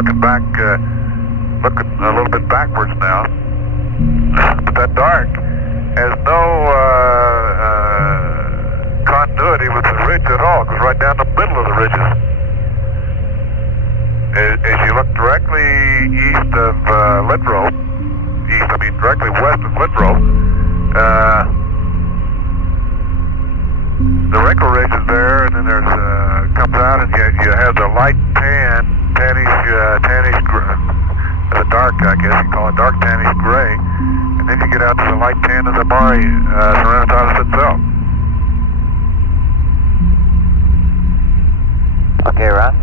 looking back, looking a little bit backwards now. But that dark has no continuity with the ridge at all. It goes right down the middle of the ridges. As you look directly east of Littrow, directly west of Littrow, the wrinkle ridge is there, and then there's comes out, and you have the light tannish, the dark, I guess you call it, dark tannish gray, and then you get out to the light tan of the Mare Serenitatis itself. Okay, Ron.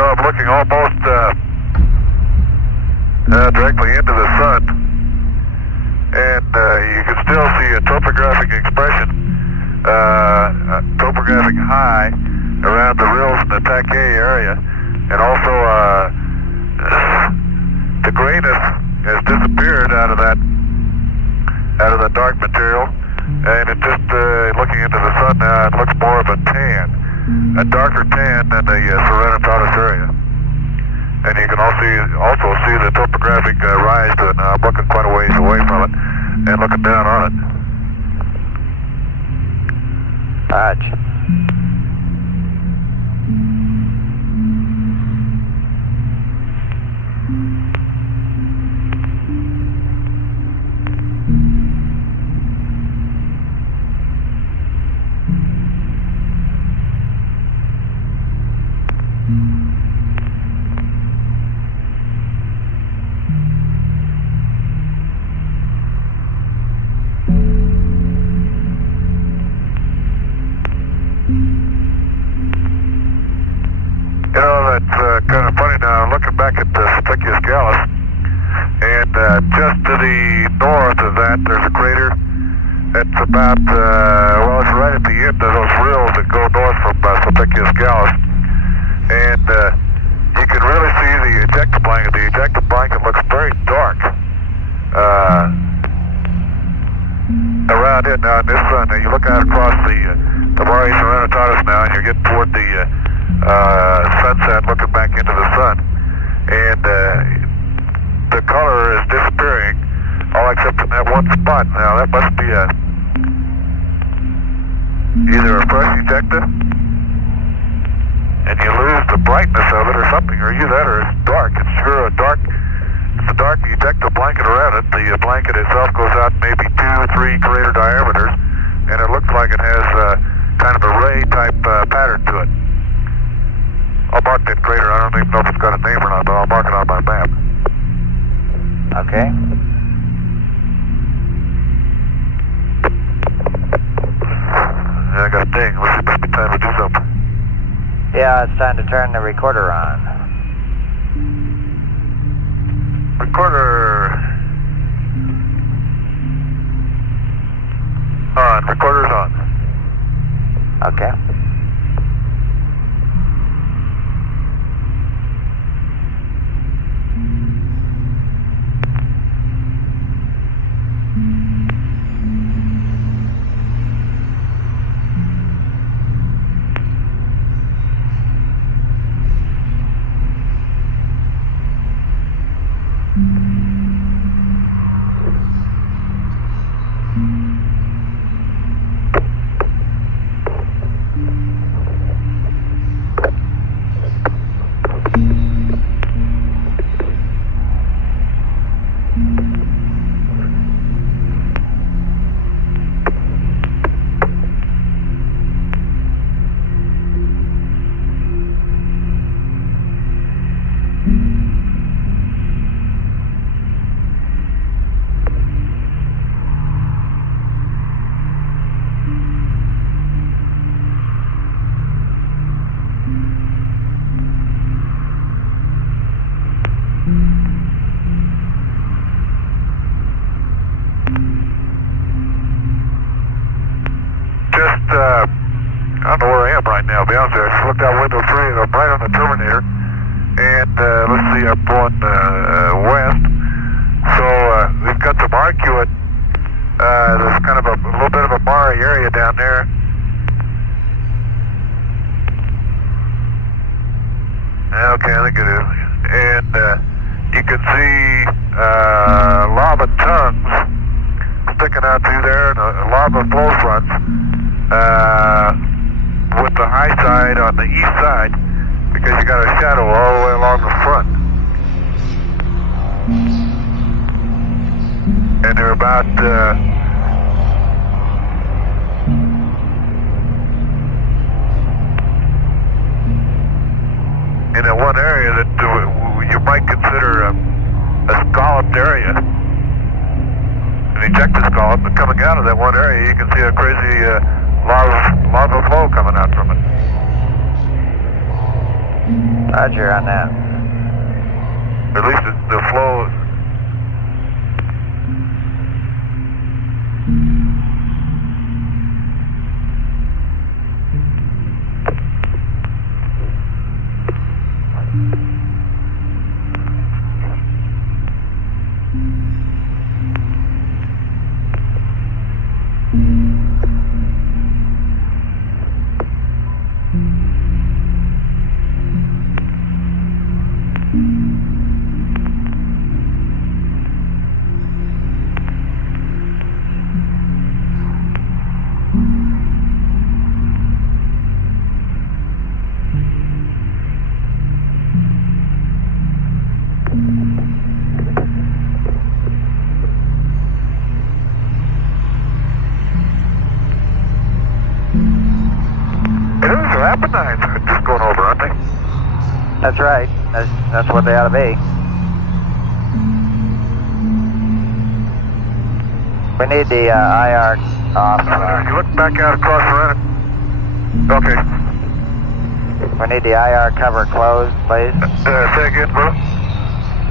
I'm looking almost directly into the sun, and you can still see a topographic expression, topographic high around the Rills and the Taquet area, and also the grayness has disappeared out of that dark material, and it just looking into the sun now, it looks more of a tan. a darker tan than the Serenitatis area. And you can also see the topographic rise to it. Now I'm looking quite a ways away from it and looking down on it. Roger. You know, that's kind of funny now, looking back at the Stichius Gallus, and just to the north of that, there's a crater that's about, well, it's right at the end of those rills that go north from Stichius Gallus, and you can really see the ejecta blanket. The ejecta blanket looks very dark around it now in this sun. Now you look out across the Mare Serenitatis now, and you're getting toward the sunset, looking back into the sun, and the color is disappearing, all except in that one spot. Now that must be either a fresh ejecta, and you lose the brightness of it or something, or either that or it's dark. It's sure a dark ejecta blanket around it. The blanket itself goes out maybe 2-3 crater diameters, and it looks like it has kind of a ray type pattern to it. I'll mark that crater. I don't even know if it's got a name or not, but I'll mark it on my map. Okay. I got a ding. It must be time to do something. Yeah, it's time to turn the recorder on. Recorder on. Recorder's on. Okay. I don't know where I am right now, to be honest with you. I just looked out window 3 and I'm right on the Terminator. And let's see, I'm going west. So we've got some arcuate. There's kind of a little bit of a Mare area down there. Okay, I think it is. And you can see lava tongues sticking out through there, and lava flow fronts with the high side on the east side, because you got a shadow all the way along the front. And they're about in that one area that you might consider a scalloped area, an ejecta scallop, but coming out of that one area, you can see a crazy lava flow coming out from it. Roger on that. At least the flow. That's right. That's what they ought to be. We need the IR off. You look back out across the run. Okay. We need the IR cover closed, please. Say again, bro.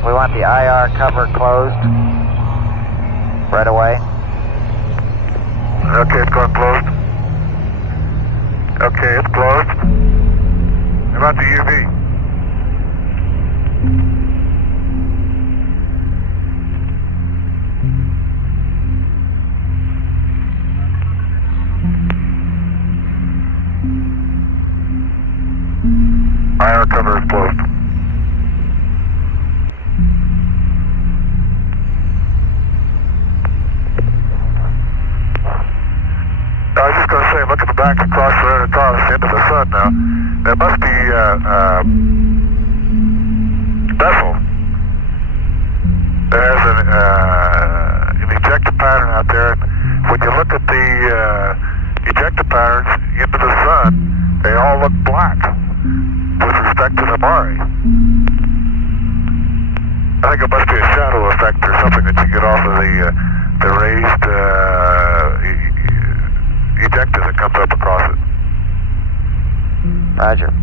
We want the IR cover closed right away. Okay, it's going closed. Okay, it's closed. How about the UV? IR cover is closed. I was just going to say, look at the back across the road across into the sun now. There must be vessel. There's an ejector pattern out there. When you look at the ejector patterns into the sun, they all look black with respect to the Maury. I think it must be a shadow effect or something that you get off of the raised ejector that comes up across it. Roger.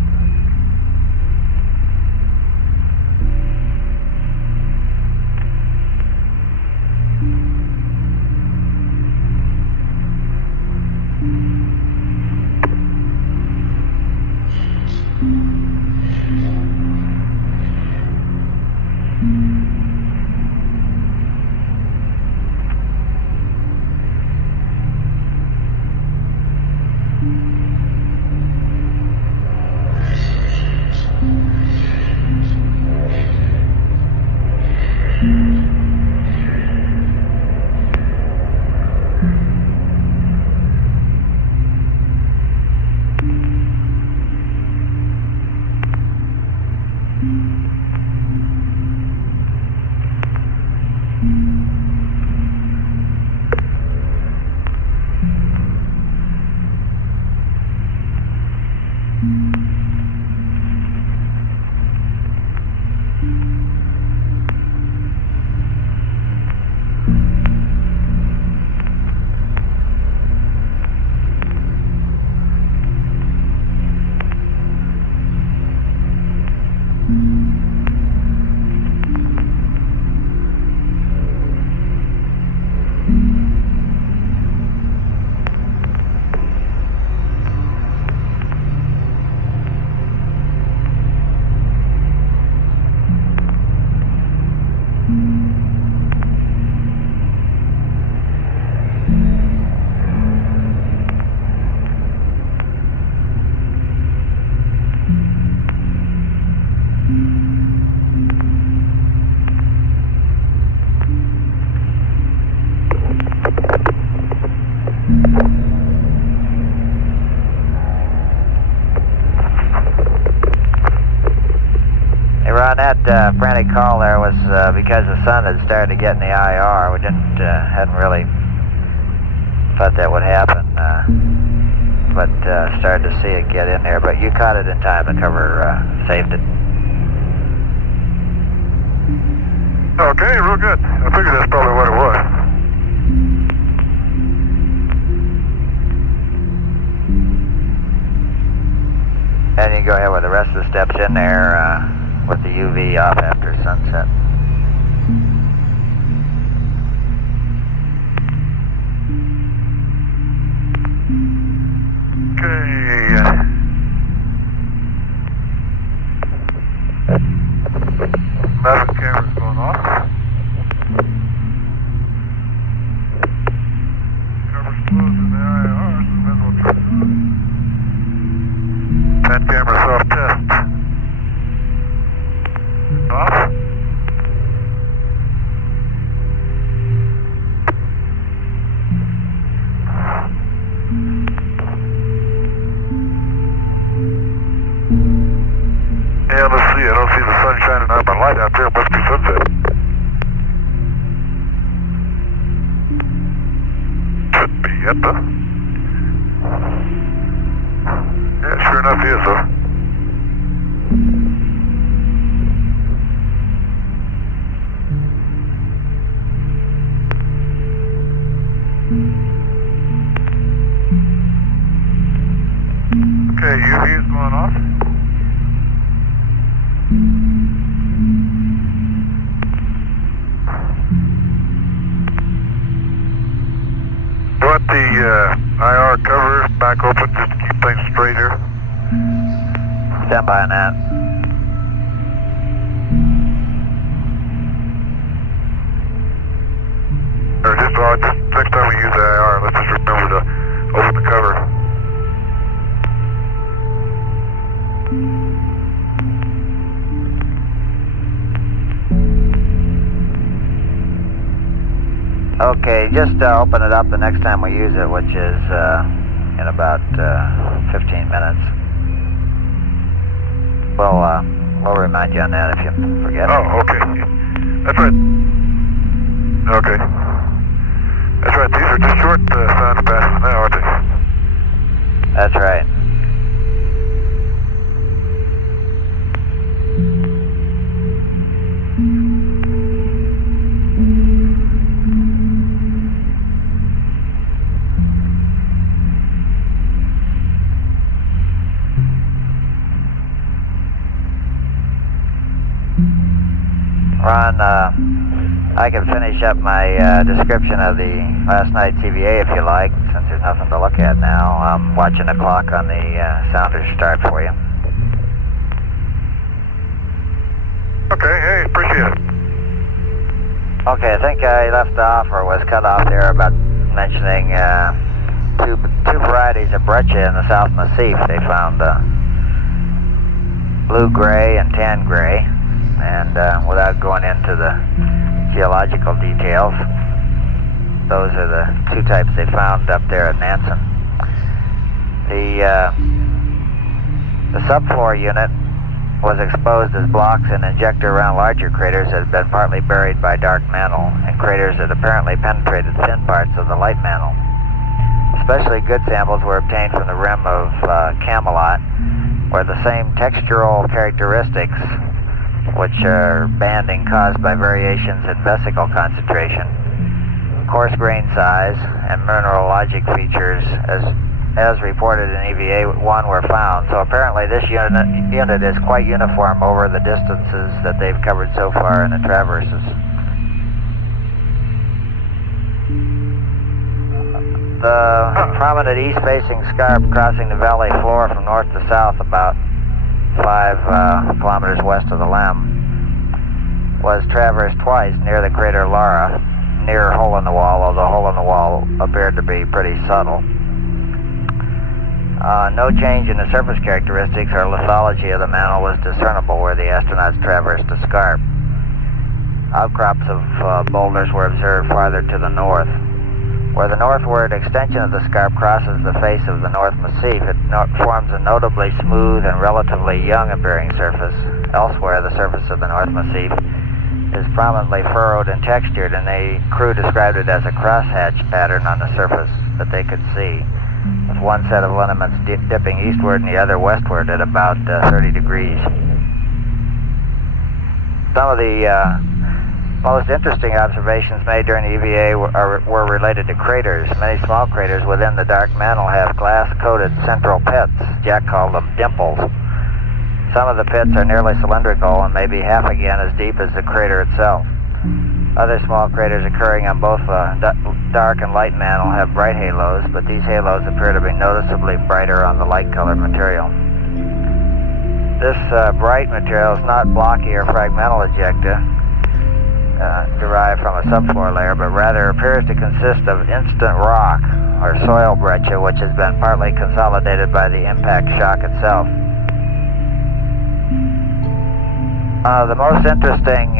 Ron, that frantic call there was because the sun had started to get in the IR. We hadn't really thought that would happen, but started to see it get in there. But you caught it in time to cover, saved it. Okay, real good. I figured that's probably what it was. And you can go ahead with the rest of the steps in there with the UV off after sunset. Okay. Mavic camera's going off. Cover's closed in the IR, so the visual turns on. 10 camera self-test. Off. Yeah, let's see. I don't see the sun shining on my light out there. It must be sunset. Shouldn't be yet, though. Yeah, sure enough, he is, though. IR cover back open just to keep things straight here. Stand by on that. Or just next time we use the IR, let's just remember to open the cover. Okay, just open it up the next time we use it, which is in about 15 minutes. We'll remind you on that if you forget. Oh, okay. That's right. Okay. That's right. These are just short sound passes now, aren't they? That's right. Ron, I can finish up my description of the last night's EVA if you like, since there's nothing to look at now. I'm watching the clock on the sounder start for you. Okay, hey, appreciate it. Okay, I think I left off or was cut off there about mentioning two varieties of breccia in the South Massif. They found blue-gray and tan-gray. And without going into the geological details, those are the two types they found up there at Nansen. The subfloor unit was exposed as blocks and injector around larger craters that had been partly buried by dark mantle, and craters that apparently penetrated thin parts of the light mantle. Especially good samples were obtained from the rim of Camelot, where the same textural characteristics, which are banding caused by variations in vesicle concentration, coarse grain size, and mineralogic features as reported in EVA-1 were found. So apparently this unit is quite uniform over the distances that they've covered so far in the traverses. The prominent east-facing scarp crossing the valley floor from north to south about 5 kilometers west of the Lem was traversed twice near the crater Lara, near a hole in the wall, although the hole in the wall appeared to be pretty subtle. No change in the surface characteristics or lithology of the mantle was discernible where the astronauts traversed the scarp. Outcrops of boulders were observed farther to the north. Where the northward extension of the scarp crosses the face of the North Massif, it forms a notably smooth and relatively young-appearing surface. Elsewhere, the surface of the North Massif is prominently furrowed and textured, and the crew described it as a crosshatch pattern on the surface that they could see, with one set of lineaments dipping eastward and the other westward at about 30 degrees. Some of the most interesting observations made during the EVA were related to craters. Many small craters within the dark mantle have glass-coated central pits. Jack called them dimples. Some of the pits are nearly cylindrical and maybe half again as deep as the crater itself. Other small craters occurring on both dark and light mantle have bright halos, but these halos appear to be noticeably brighter on the light-colored material. This bright material is not blocky or fragmental ejecta, derived from a subfloor layer, but rather appears to consist of instant rock or soil breccia, which has been partly consolidated by the impact shock itself. The most interesting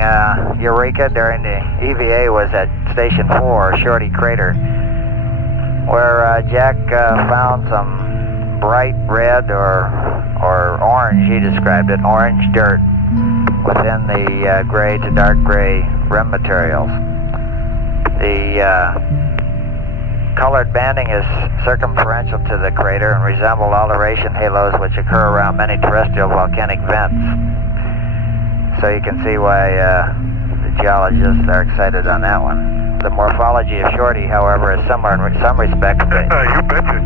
eureka during the EVA was at Station 4, Shorty Crater, where Jack found some bright red or orange, he described it, orange dirt within the gray to dark gray rim materials. The colored banding is circumferential to the crater and resemble alteration halos which occur around many terrestrial volcanic vents. So you can see why the geologists are excited on that one. The morphology of Shorty, however, is similar in some respects to You betcha.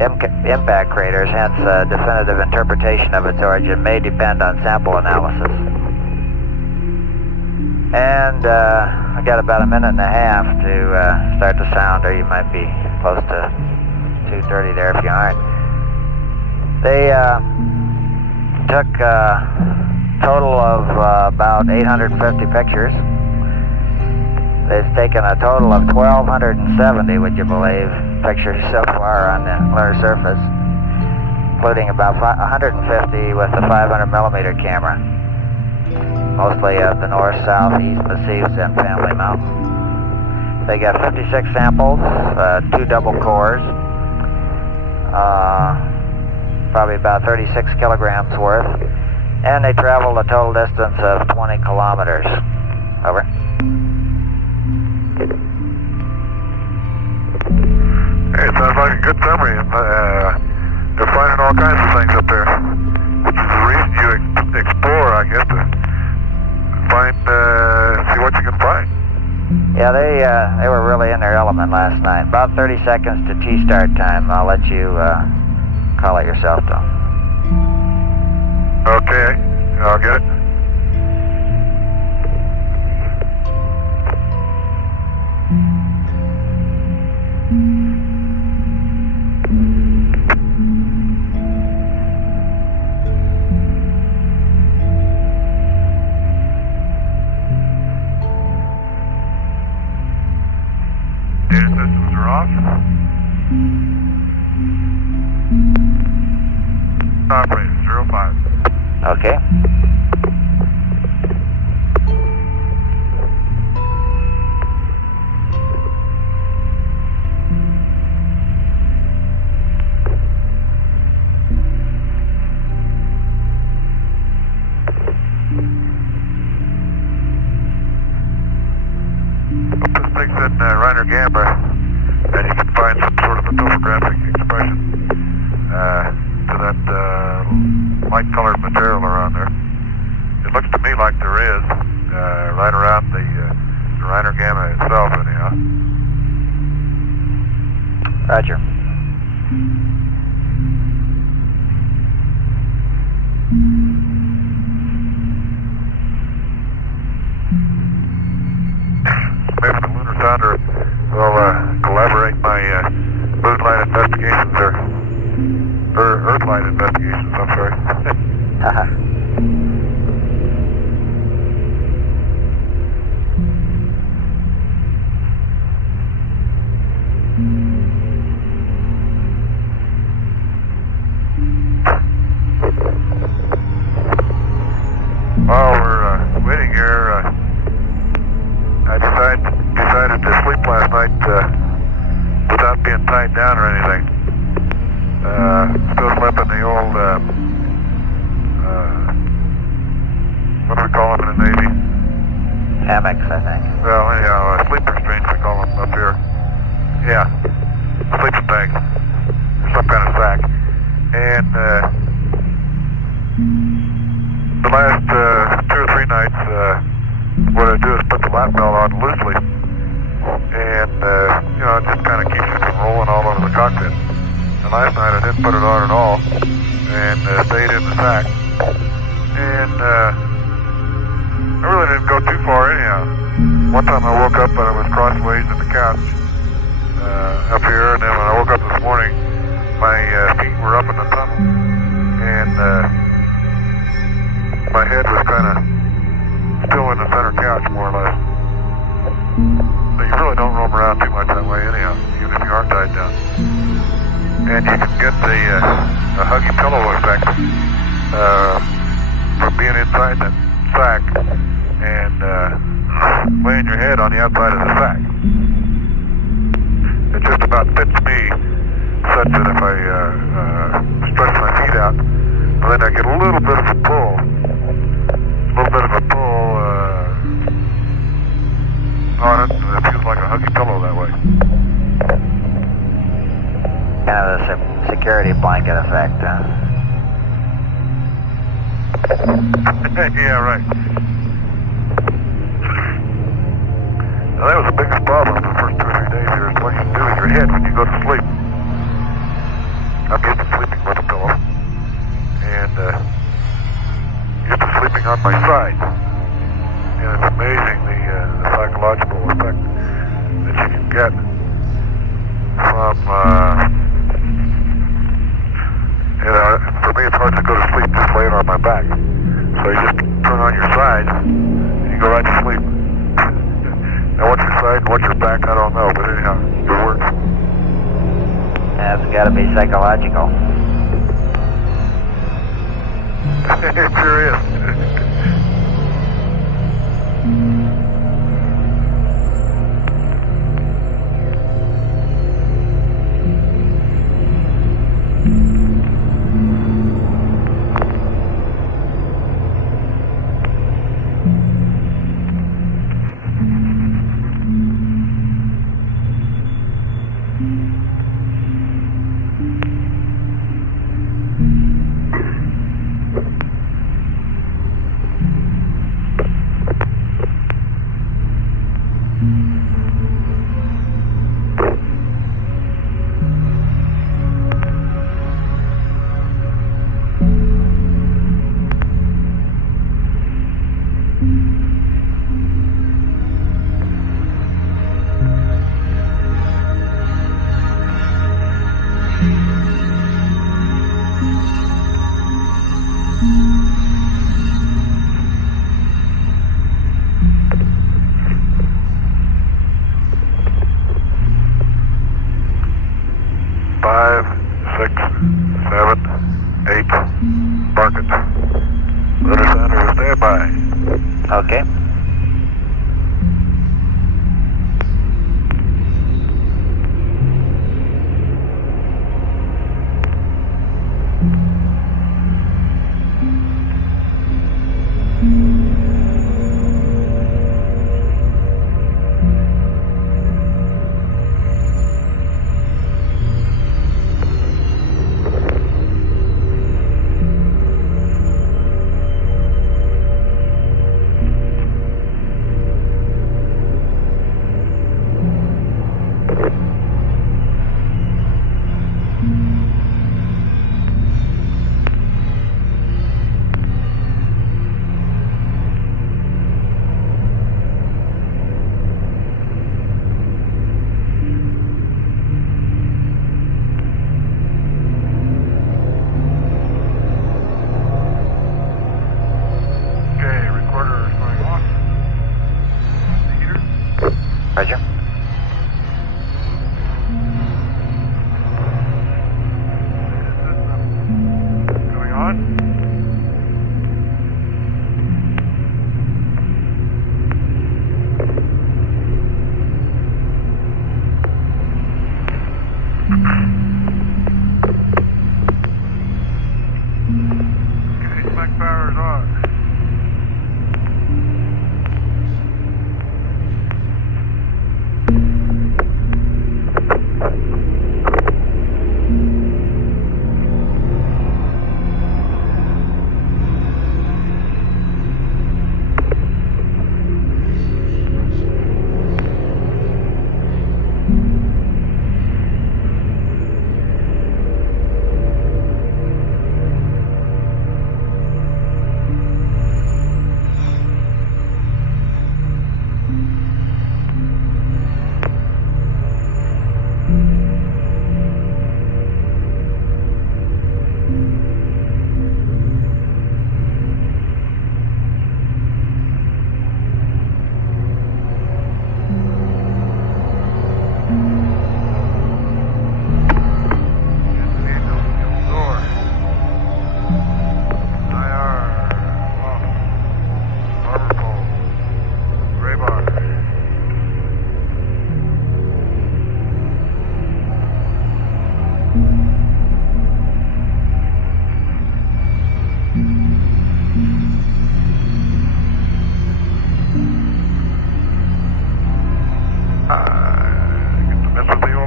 impact craters, hence definitive interpretation of its origin may depend on sample analysis. And I got about a minute and a half to start the sound, or you might be close to 2:30 there if you aren't. They took a total of about 850 pictures. They've taken a total of 1,270, would you believe, pictures so far on the lunar surface, including about 150 with the 500 millimeter camera, mostly of the north, south, east massifs and family mountains. They got 56 samples, 2 double cores, probably about 36 kilograms worth, and they traveled a total distance of 20 kilometers. Over. Hey, it sounds like a good summary. They're finding all kinds of things up there, which is the reason you explore, I guess, to find, see what you can find. Yeah, they were really in their element last night. About 30 seconds to T-start time. I'll let you call it yourself, though. Okay, I'll get it. Data systems are off. Operator 05. Okay. Put this thing in Reiner Gamma, and you can find some sort of a topographic expression to that light-colored material around there. It looks to me like there is, right around the Reiner Gamma itself, anyhow. Roger. Maybe the Lunar Sounder will collaborate my moonlight investigations or Earthlight investigations, I'm sorry. While we're waiting here, I decided to sleep last night without being tied down or anything. Still slept in the old, what do we call them in the Navy? Hammocks, I think. Well, anyhow, sleeping restraints we call them up here. Yeah, sleeping bags, some kind of sack. And the last 2 or 3 nights, what I do is put the lap belt on loosely, and you know, it just kind of keeps it from rolling all over the cockpit. And last night I didn't put it on at all, and stayed in the sack. And I really didn't go too far anyhow. One time I woke up and I was crossways in the couch up here, and then when I woke up this morning, my feet were up in the tunnel, and my head was kind of still in the center couch, more or less. So you really don't roam around too much that way anyhow, even if you aren't tied down. And you can get a huggy pillow effect from being inside that sack and laying your head on the outside of the sack. It just about fits me such that if I stretch my feet out, then I get a little bit of a pull. On it, and it feels like a huggy pillow that way. Kind of a security blanket effect, huh? Yeah, right. Now, that was the biggest problem the first 2 or 3 days here, is what you do in your head when you go to sleep. I'm used to sleeping with a pillow, and used to sleeping on my side. And it's amazing the psychological effect that you can get from For me, it's hard to go to sleep just laying on my back. So you just turn on your side, and you go right to sleep. Now, what's your side and what's your back, I don't know, but anyhow, it works. That's got to be psychological. It sure is. Market. Letter center, stand by. Okay. Roger. Going on. Okay, back power is on.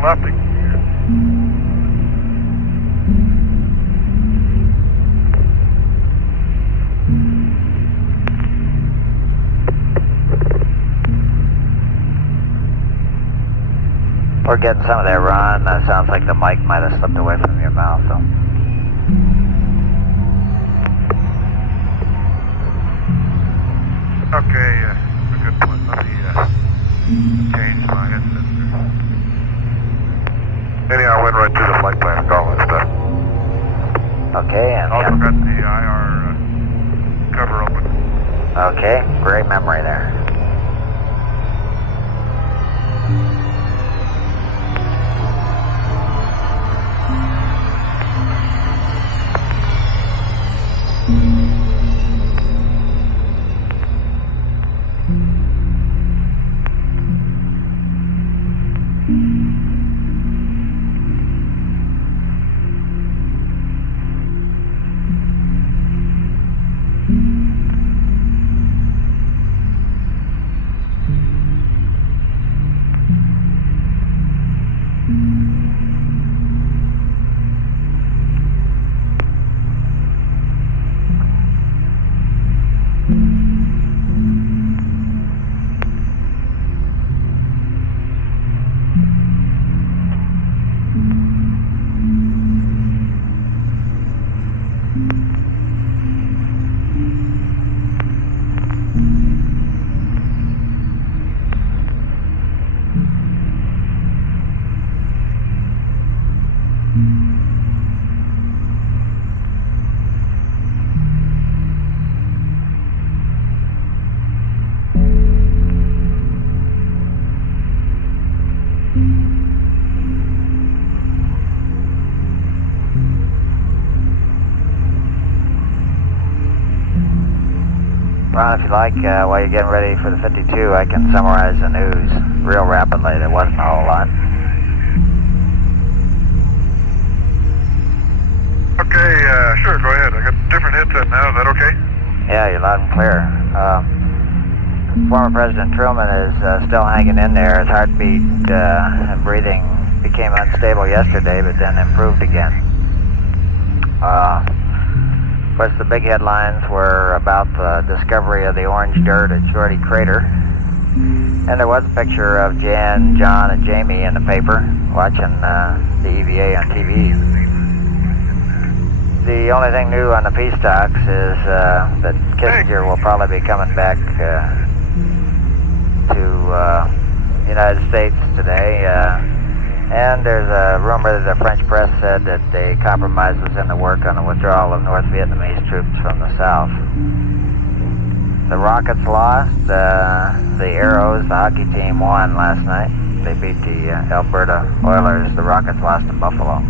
Nothing. We're getting some of that, Ron. Sounds like the mic might have slipped away from your mouth, though. Okay, a good point. Let me change my headset. Anyhow, I went right through the flight plan and all that stuff. Okay, and Also got the IR cover open. okay, great memory there. Ron, if you like, while you're getting ready for the 52, I can summarize the news real rapidly. There wasn't a whole lot. Okay, sure, go ahead. I got different headset now. Is that okay? Yeah, you're loud and clear. Former President Truman is still hanging in there. His heartbeat and breathing became unstable yesterday, but then improved again. Of course, the big headlines were about the discovery of the orange dirt at Shorty Crater. And there was a picture of Jan, John, and Jamie in the paper watching the EVA on TV. The only thing new on the peace talks is that Kissinger will probably be coming back to the United States today. And there's a rumor that the French press said that a compromise was in the work on the withdrawal of North Vietnamese troops from the south. The Rockets lost. The Arrows, the hockey team, won last night. They beat the Alberta Oilers. The Rockets lost in Buffalo.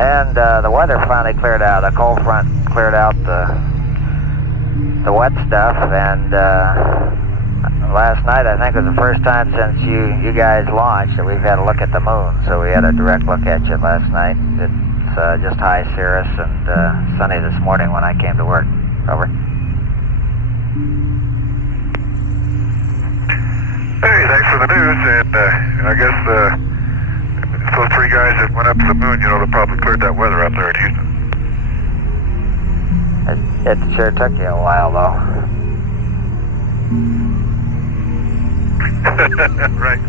And the weather finally cleared out. A cold front cleared out the wet stuff, and last night I think was the first time since you guys launched that we've had a look at the moon. So we had a direct look at you last night. It's just high cirrus and sunny this morning when I came to work. Over. Hey, thanks for the news, and I guess those three guys that went up to the moon, you know, they probably cleared that weather up there in Houston. It sure took you a while, though. Right.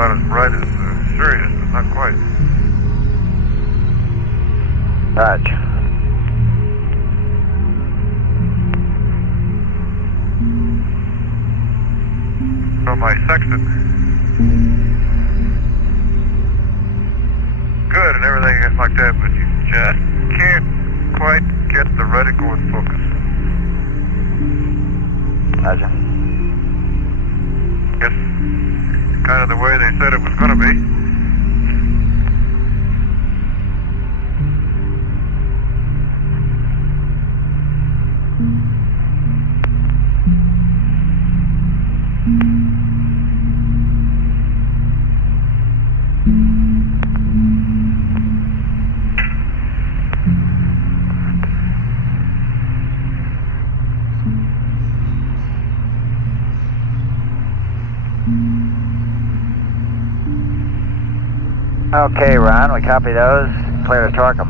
about as bright as Sirius, but not quite. Roger. So my sextant, good and everything like that, but you just can't quite get the reticle in focus. Roger. Guess kind of the way they said it was going to be. Okay, Ron, we copy those. Clear to torque them.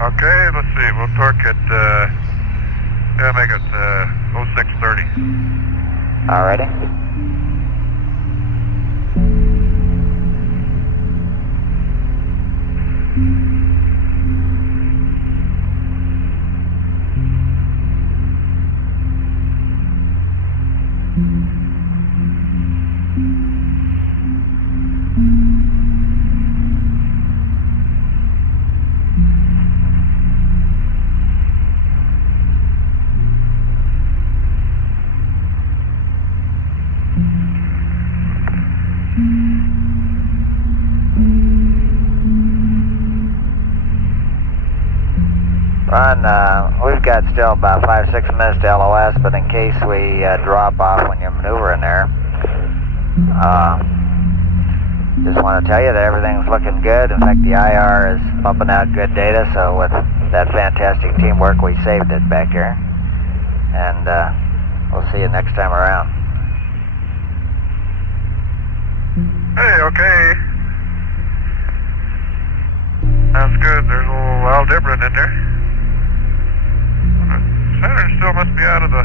Okay, let's see. We'll torque it, make it 0630. Alrighty. Ron, we've got still about 5-6 minutes to LOS, but in case we drop off when you're maneuvering there, just want to tell you that everything's looking good. In fact, the IR is pumping out good data, so with that fantastic teamwork, we saved it back here. And we'll see you next time around. Hey, okay. Sounds good. There's a little Aldebaran in there. Saturn still must be out of the...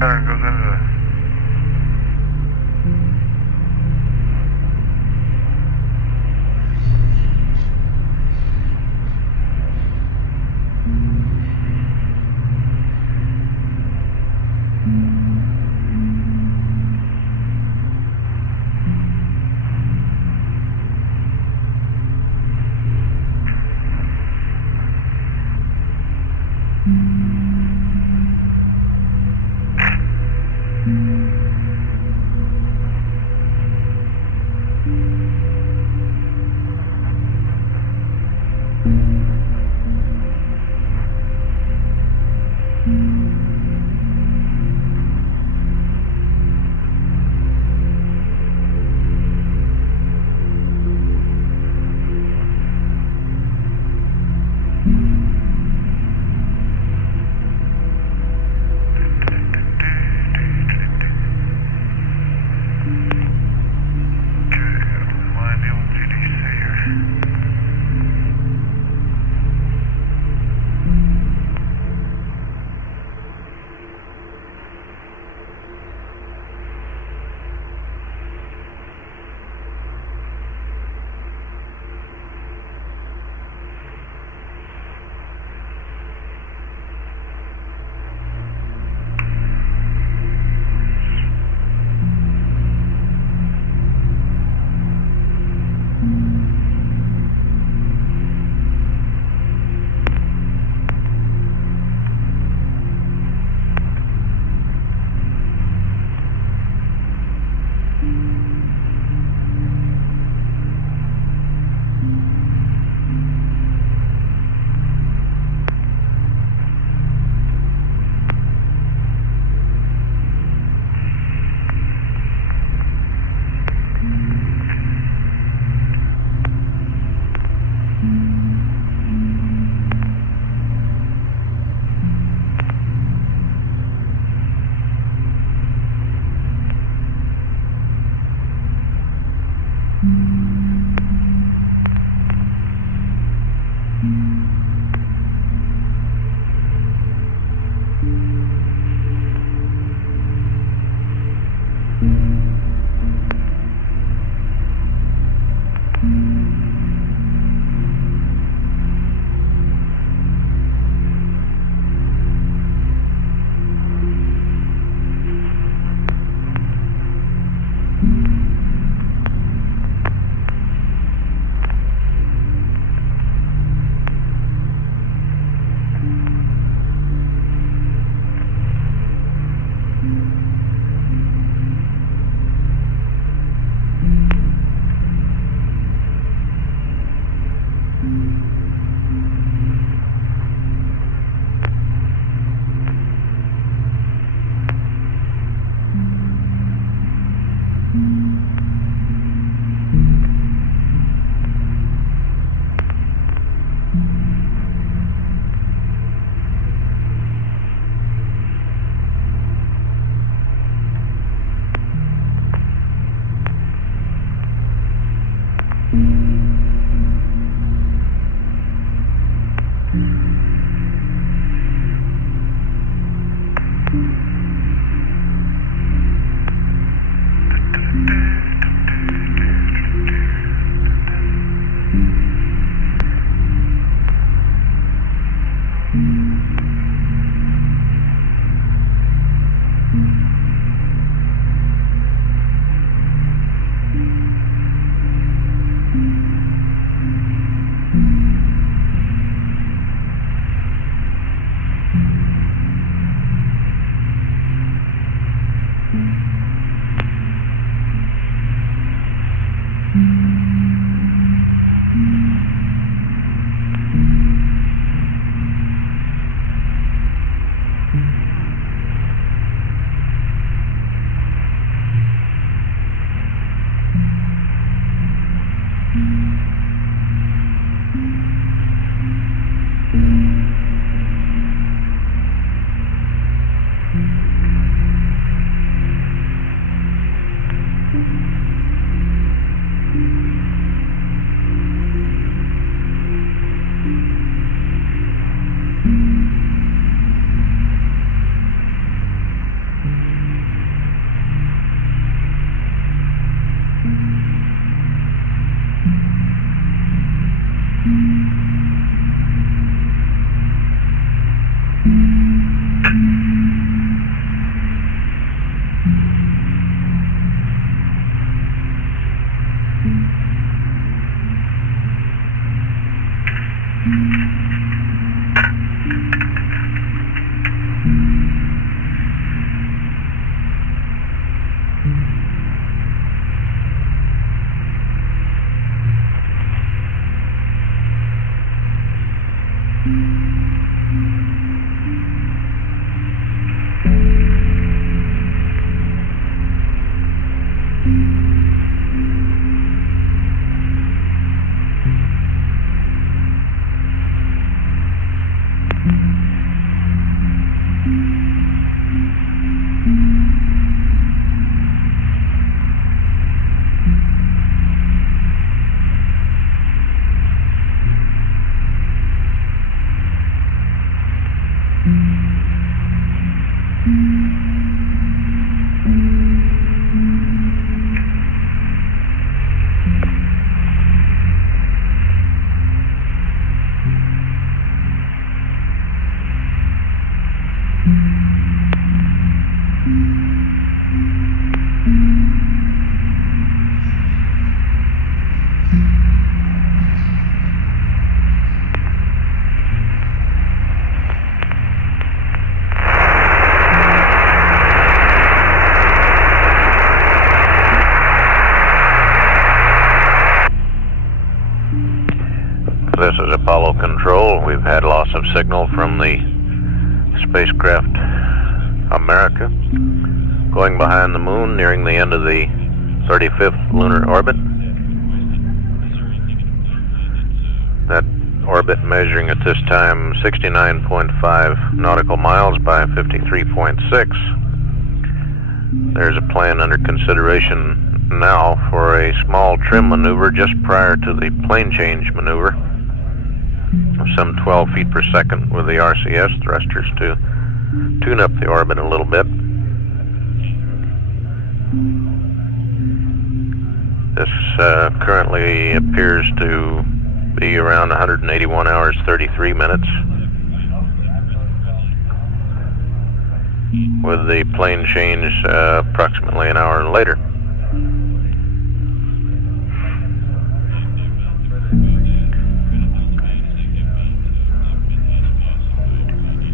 Saturn goes into the... This is Apollo Control. We've had loss of signal from the spacecraft America going behind the moon, nearing the end of the 35th lunar orbit. That orbit measuring at this time 69.5 nautical miles by 53.6. There's a plan under consideration now for a small trim maneuver just prior to the plane change maneuver of some 12 feet per second with the RCS thrusters to tune up the orbit a little bit. This currently appears to be around 181 hours 33 minutes, with the plane change approximately an hour later.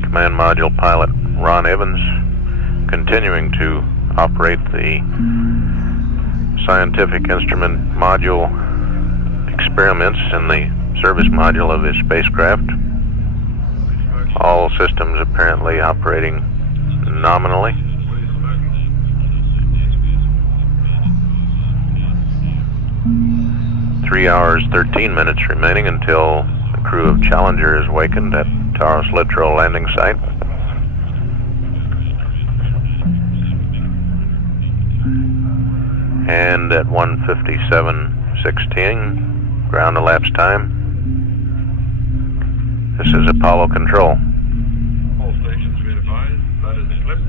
Command Module pilot Ron Evans continuing to operate the scientific instrument module experiments in the service module of his spacecraft. All systems apparently operating nominally. Three hours, 13 minutes remaining until the crew of Challenger is wakened at Taurus Littrow landing site. And at 1:57:16 ground elapsed time. This is Apollo Control. All stations be advised, that is Eclipse.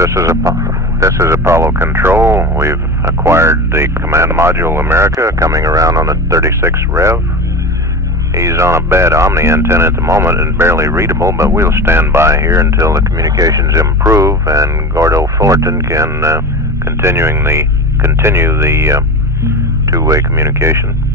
This is Apollo Control. We've acquired the Command Module America coming around on the 36 Rev. He's on a bad Omni antenna at the moment and barely readable, but we'll stand by here until the communications improve and Gordo Fullerton can continue the two-way communication.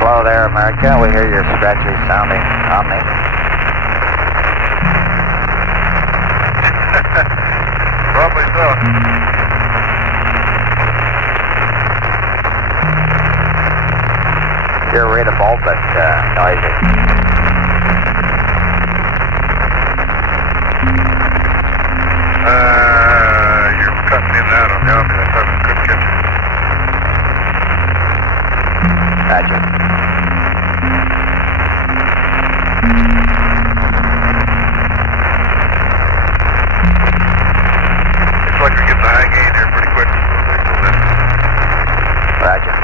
Hello there, America. We hear your scratchy sounding Omni. Probably so. You're readable, but noisy. You're cutting in and out on the Omni. I thought I couldn't catch you. Roger. Looks like we're getting the high gain here pretty quick. Roger.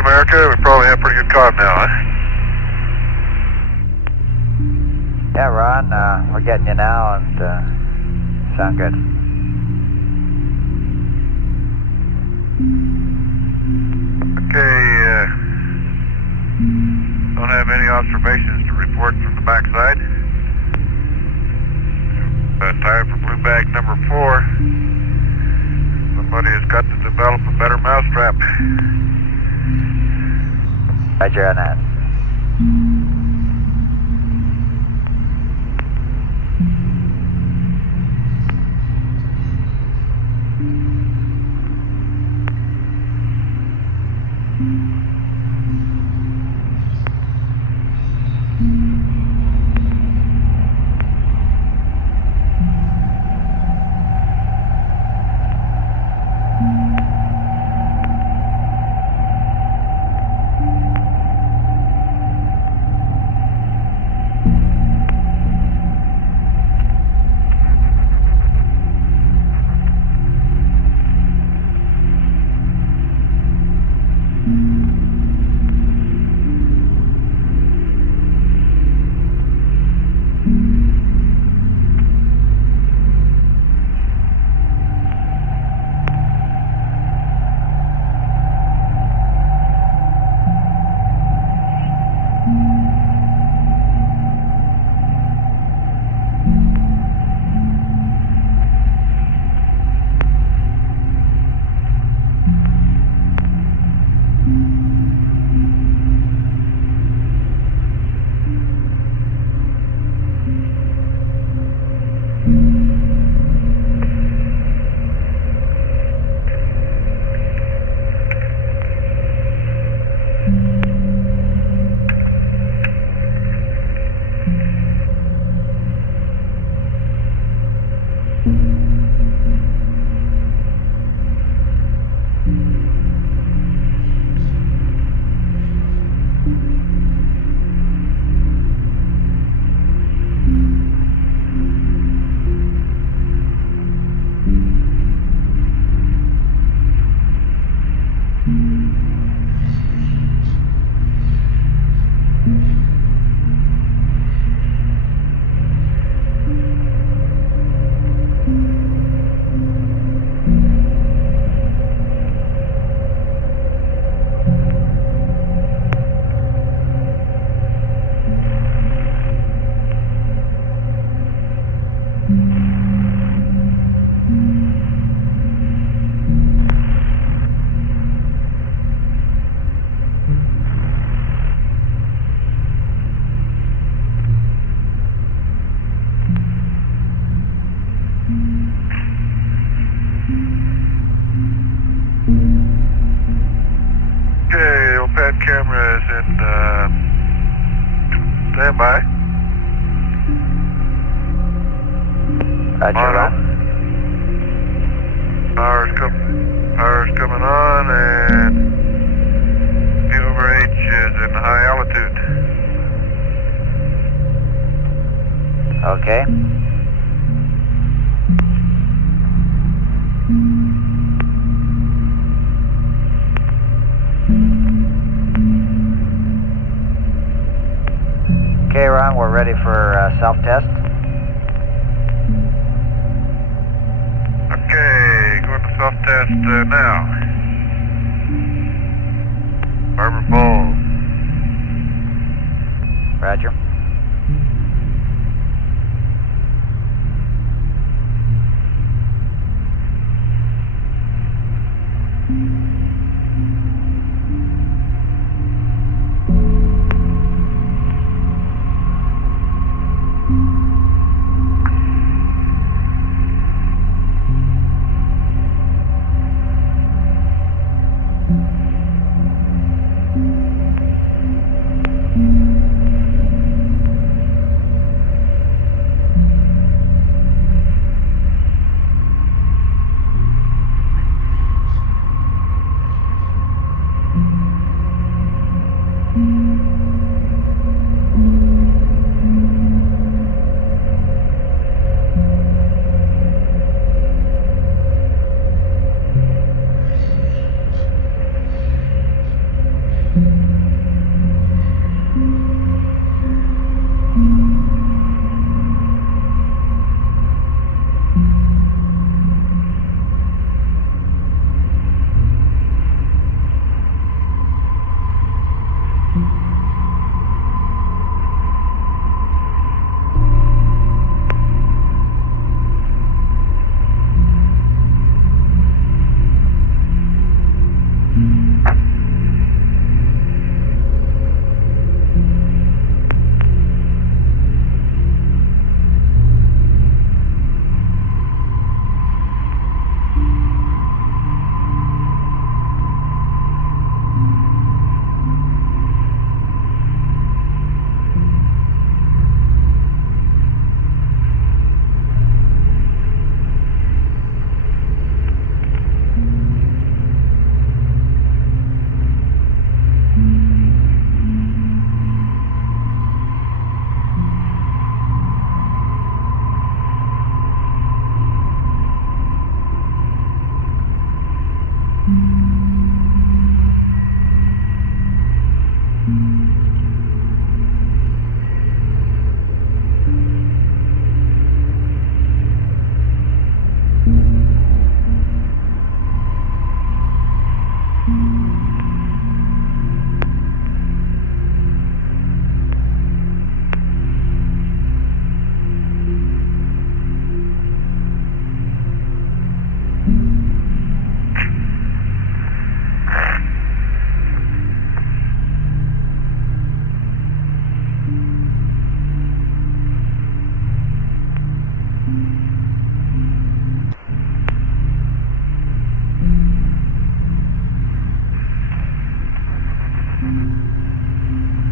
America, we probably have pretty good comm now, huh? Yeah, Ron, we're getting you now and sound good. Okay, don't have any observations to report from the backside. Time for blue bag number 4. Somebody has got to develop a better mousetrap. Roger on that. camera is in standby. Roger, Ron. Power's coming on, and view over H is in high altitude. Okay. Okay, Ron, we're ready for self-test. Okay, going to self-test now. Harbor Falls. Roger.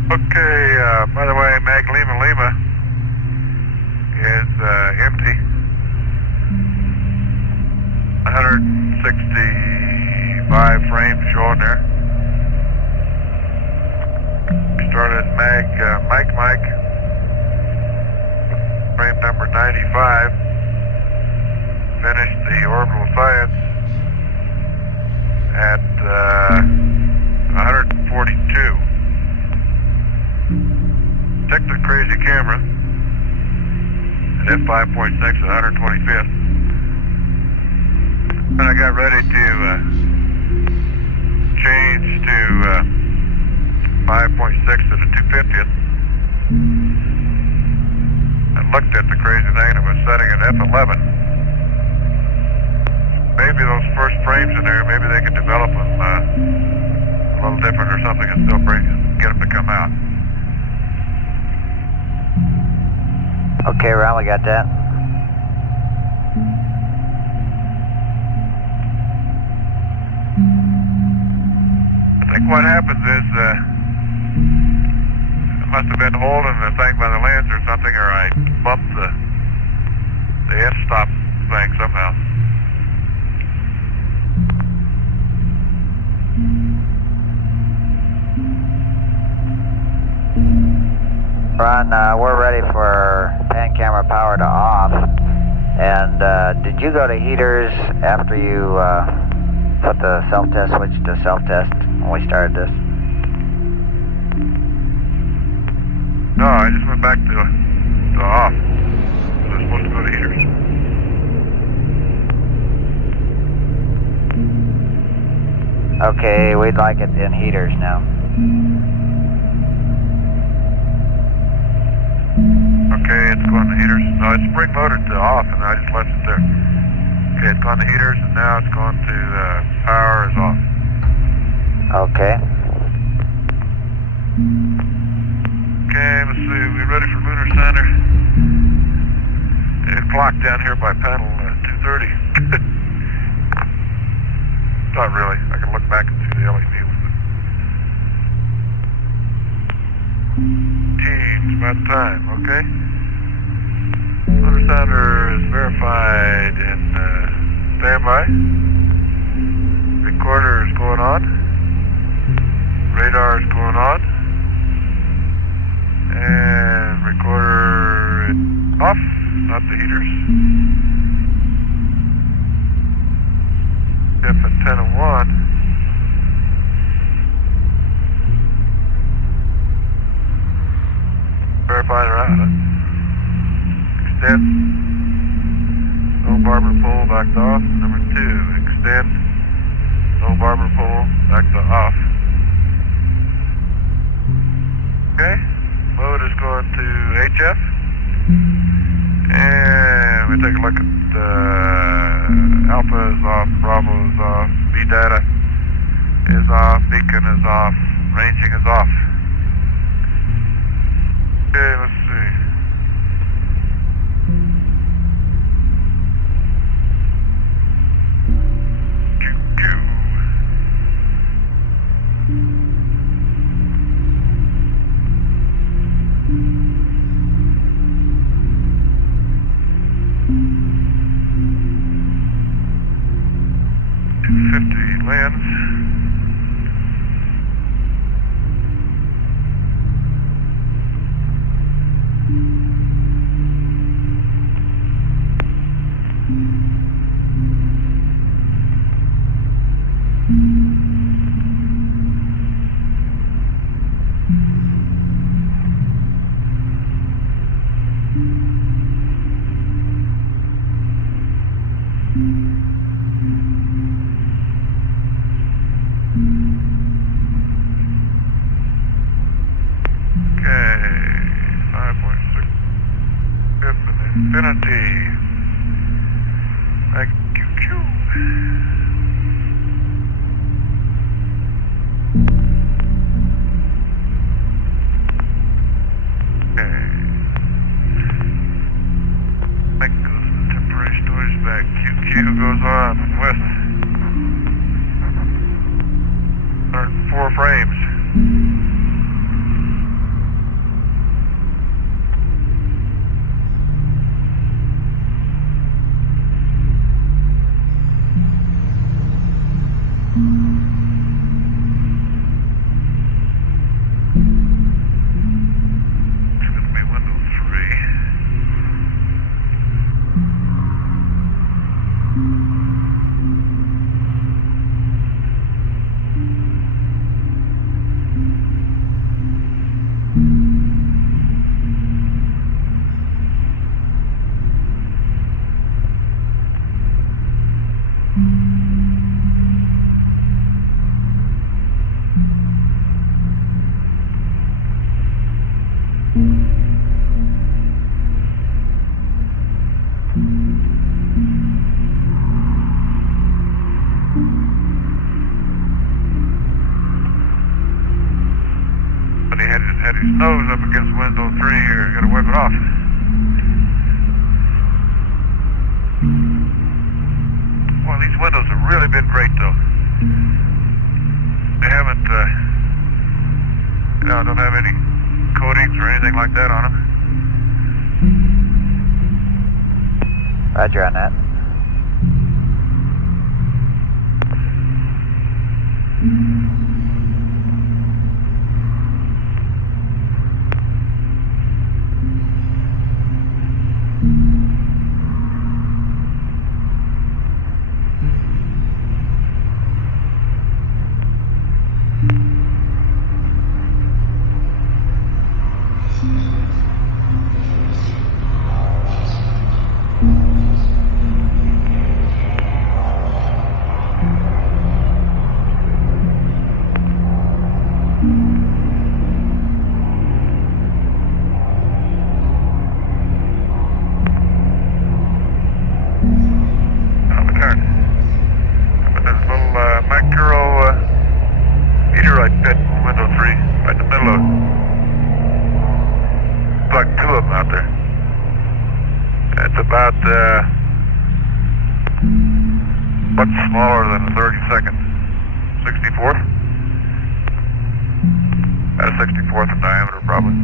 Okay, by the way, Mag Lima Lima is empty. 165 frames showing there. Started Mag Mike Mike, frame number 95. Finished the orbital science at 142. Checked the crazy camera at f5.6 at 125th. And I got ready to change to 5.6 at the 250th. I looked at the crazy thing and it was setting at f11. Maybe those first frames in there, maybe they could develop them a little different or something and still get them to come out. Okay, Ron, we got that. I think what happens is it must have been holding the thing by the lens or something, or I bumped the f-stop thing somehow. Ron, we're ready for pan camera power to off. And did you go to heaters after you put the self-test switch to self-test when we started this? No, I just went back to off. So I was supposed to go to heaters. Okay, we'd like it in heaters now. Okay, it's going to heaters. No, it's spring loaded to off, and I just left it there. Okay, it's gone to heaters, and now it's going to power is off. Okay. Okay, let's see. We ready for lunar center? The clock down here by panel 230. Not really. I can look back and see the LED with it. Teams, about time, okay? Lunar center is verified and standby. Recorder is going on. Radar is going on. And recorder is off, not the heaters. F antenna 1. Verify the route. Extend. No barber pole back to off. Number 2, extend. No barber pole back to off. Okay. Mode is going to HF. And we take a look at Alpha is off, Bravo is off, B data is off, Beacon is off, ranging is off. Okay, let's see. Lens. Infinity. Like QQ. Okay. That goes to the temporary storage bag. QQ goes on with 104 frames. Had his nose up against window 3 here. Gotta wipe it off. Well, these windows have really been great, though. They haven't, don't have any coatings or anything like that on them. Roger on that. Meteorite pit, window 3, right in the middle of it. Like 2 of them out there. It's about much smaller than a 32nd. 64th? About a 64th in diameter, probably.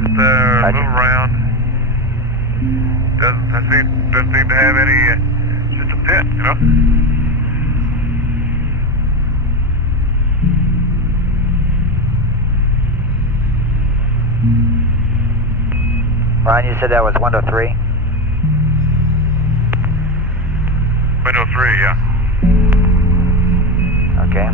Just move around. Doesn't seem to have any. It's just a pit, you know. Ron, you said that was window 3? Window 3, yeah. Okay.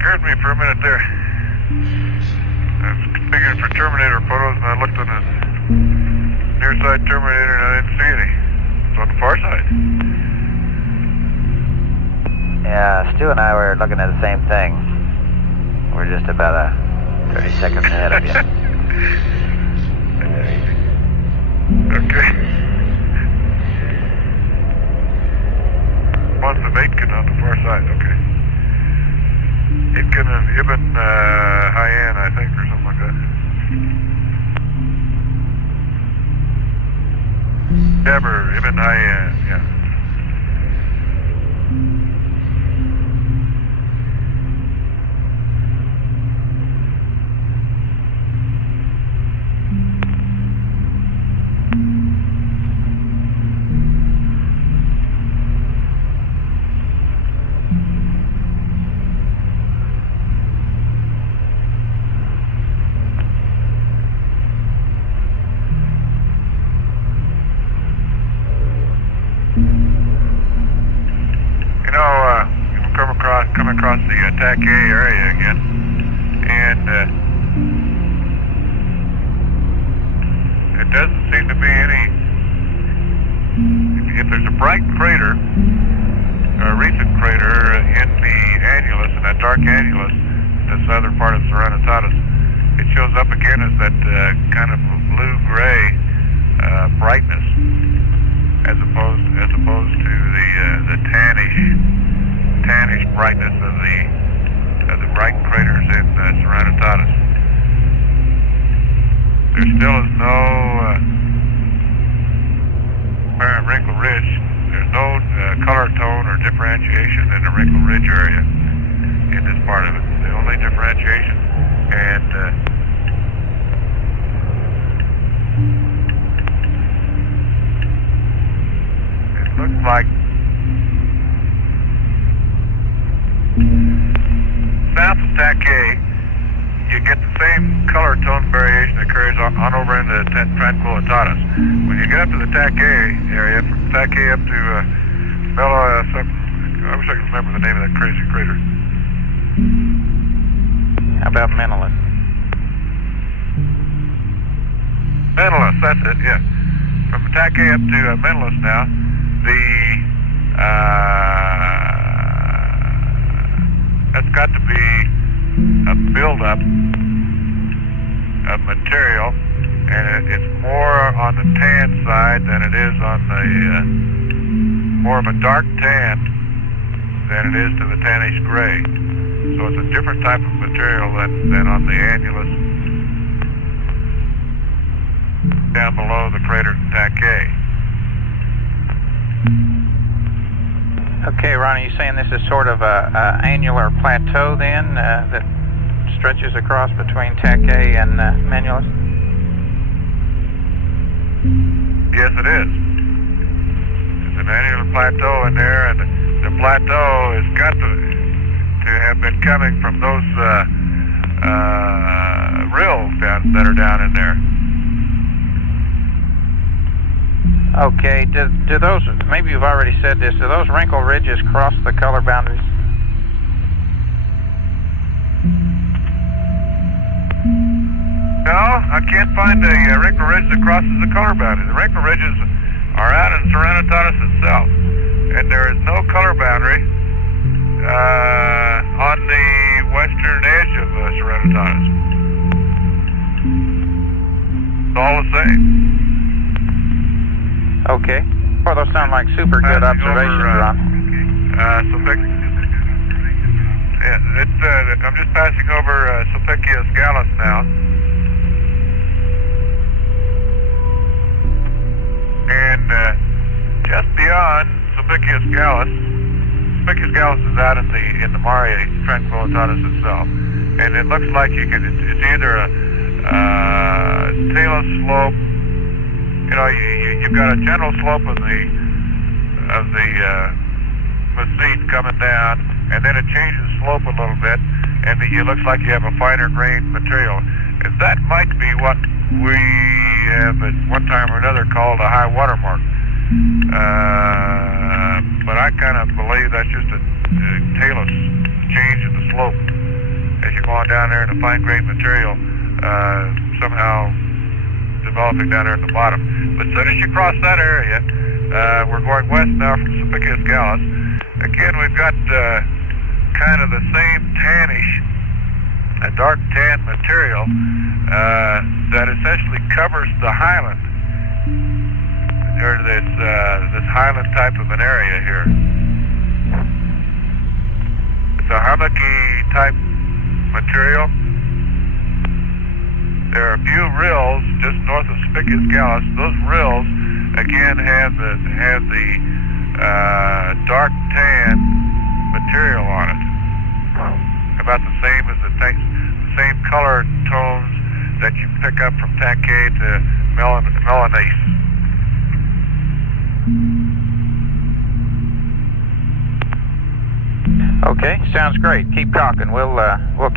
Scared me for a minute there. I was figuring for Terminator photos, and I looked on the near side Terminator, and I didn't see any. It's on the far side. Yeah, Stu and I were looking at the same thing. We're just about 30 seconds ahead of you. Okay. Once the Aitken on the far side, okay. Aitken and Ibn Hayyan, I think, or something like that. Eber, Ibn Hayyan, yeah. TAC-A area again. And it doesn't seem to be any... If there's a bright crater, or a recent crater in the annulus, in that dark annulus, the southern part of Serenitatis, it shows up again as that kind of blue-gray brightness, as opposed to the tannish brightness of the bright craters in Serenitatis. There still is no apparent wrinkle ridge. There's no color tone or differentiation in the wrinkle ridge area in this part of it. The only differentiation, and it looks like south of TAC-A, you get the same color tone variation that carries on over into Tranquillitatis. When you get up to the TAC-A area, from TAC-A up to I wish I could remember the name of that crazy crater. How about Menelaus? Menelaus, that's it, yeah. From TAC-A up to Menelaus now, that's got to be a buildup of material, and it's more on the tan side than it is on the, more of a dark tan than it is to the tannish gray. So it's a different type of material than on the annulus down below the crater TAC-A. Okay, Ronnie, you saying this is sort of a annular plateau then that stretches across between TAC-A and Menelaus? Yes, it is. It's an annular plateau in there, and the plateau has got to have been coming from those rills that are down in there. Okay, do those, maybe you've already said this, do those wrinkle ridges cross the color boundaries? No, I can't find a wrinkle ridge that crosses the color boundary. The wrinkle ridges are out in Serenitatis itself, and there is no color boundary on the western edge of Serenitatis. It's all the same. Okay. Well, those sound like super good observations, Ron. I'm just passing over Sulpicius Gallus now. And just beyond Sulpicius Gallus is out in the Mare Tranquillitatis itself. And it looks like it's either a talus slope. You know, you've got a general slope of the Mesite coming down, and then it changes slope a little bit, and it looks like you have a finer grained material. And that might be what we have at one time or another called a high water mark. But I kind of believe that's just a talus change in the slope as you're going down there in the fine grained material, somehow developing down there at the bottom. But as soon as you cross that area, we're going west now from Sulpicius Gallus. Again, we've got kind of the same tannish, a dark tan material that essentially covers the highland, or this highland type of an area here. It's a hummocky type material. There are a few rills just north of Sulpicius Gallus. Those rills, again, have the dark tan material on it. About the same as the same color tones that you pick up from TAC-A to Menelaus. Okay, sounds great. Keep talking. We'll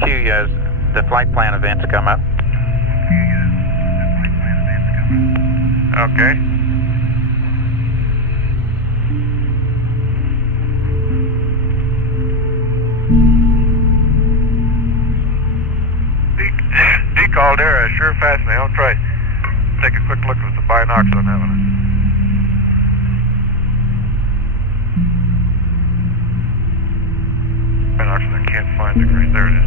cue you as the flight plan events come up. Okay. caldera is sure fascinating. I'll try take a quick look with the binocs on that one. Binocs, I can't find the green. There it is.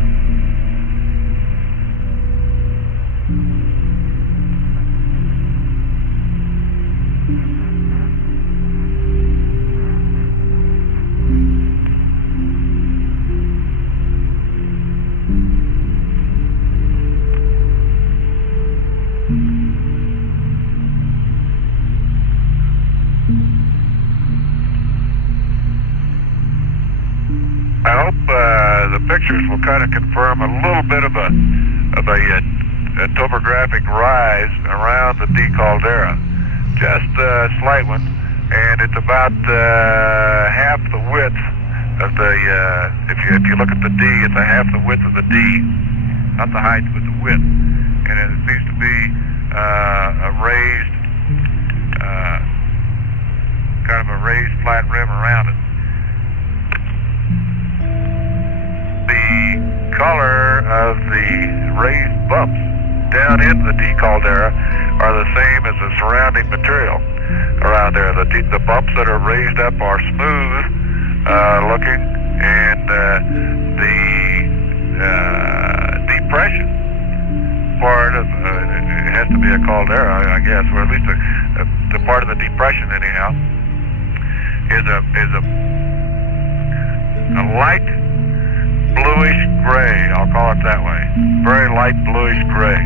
I hope the pictures will kind of confirm a little bit of a topographic rise around the D caldera, just a slight one, and it's about half the width of the. If you look at the D, it's a half the width of the D, not the height, but the width, and it seems to be a raised, kind of a raised flat rim around it. The color of the raised bumps down in the D caldera are the same as the surrounding material around there. The bumps that are raised up are smooth looking, and the depression part of it has to be a caldera, I guess, or at least the part of the depression anyhow is a light bluish gray, I'll call it that way. Very light bluish gray.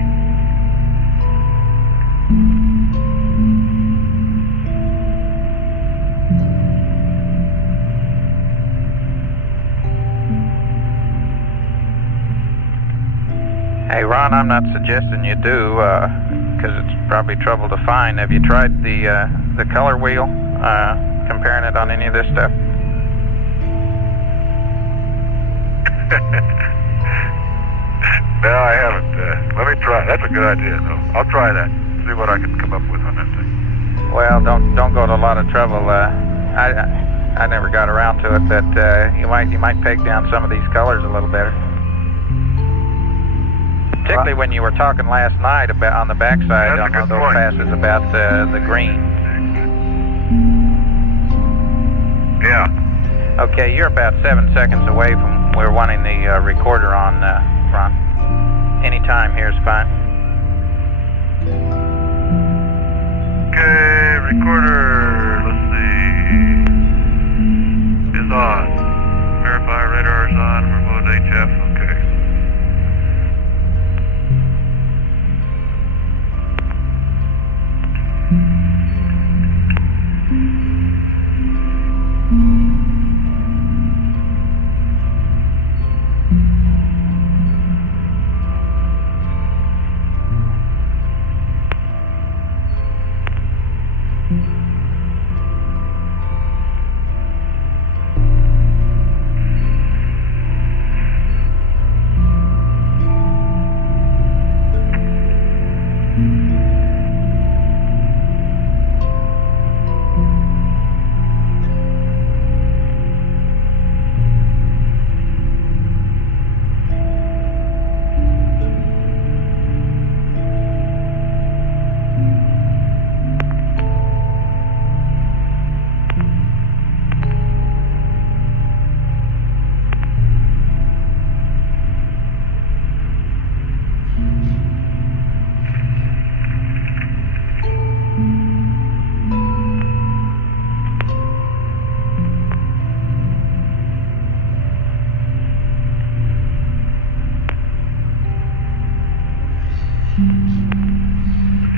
Hey, Ron, I'm not suggesting you do, because it's probably trouble to find. Have you tried the color wheel, comparing it on any of this stuff? No, I haven't. Let me try. That's a good idea, though. I'll try that. See what I can come up with on that thing. Well, don't go to a lot of trouble. I never got around to it. That you might peg down some of these colors a little better. Particularly when you were talking last night about on the backside on those passes about the green. Yeah. Okay, you're about 7 seconds away from. We're wanting the recorder on, Ron. Any time here is fine. Okay, recorder, let's see, is on. Verify radar is on, remote HF, okay.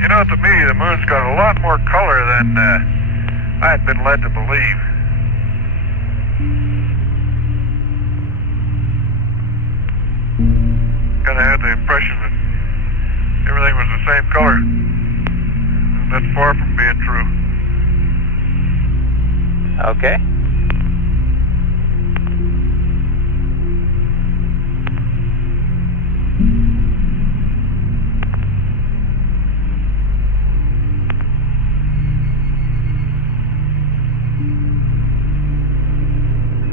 You know, to me, the moon's got a lot more color than I had been led to believe. Kind of had the impression that everything was the same color. That's far from being true. Okay.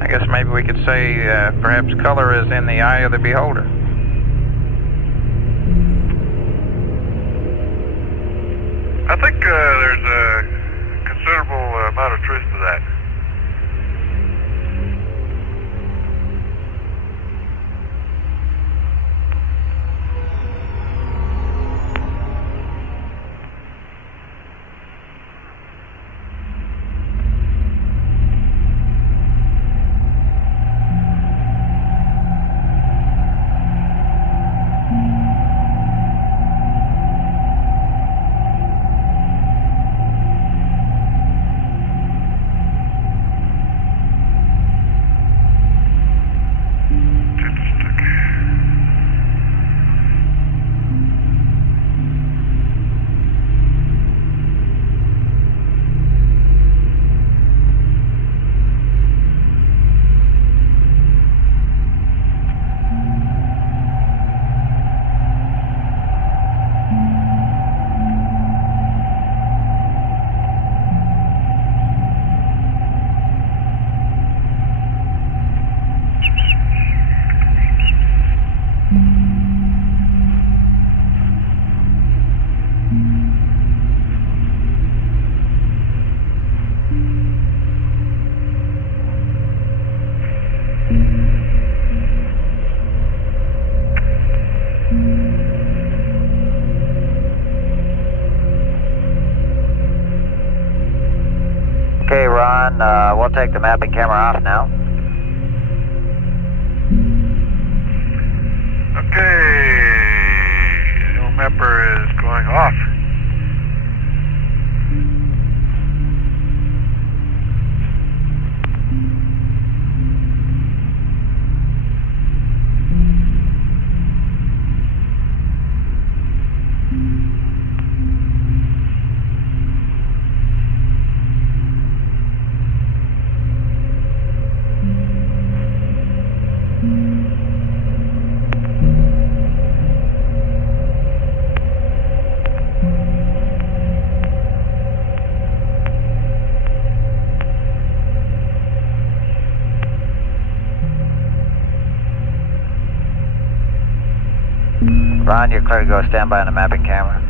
I guess maybe we could say perhaps color is in the eye of the beholder. think there's a considerable amount of truth to that. Okay, Ron, we'll take the mapping camera off now. Okay, the old mapper is going off. Ron, you're clear to go. Stand by on the mapping camera.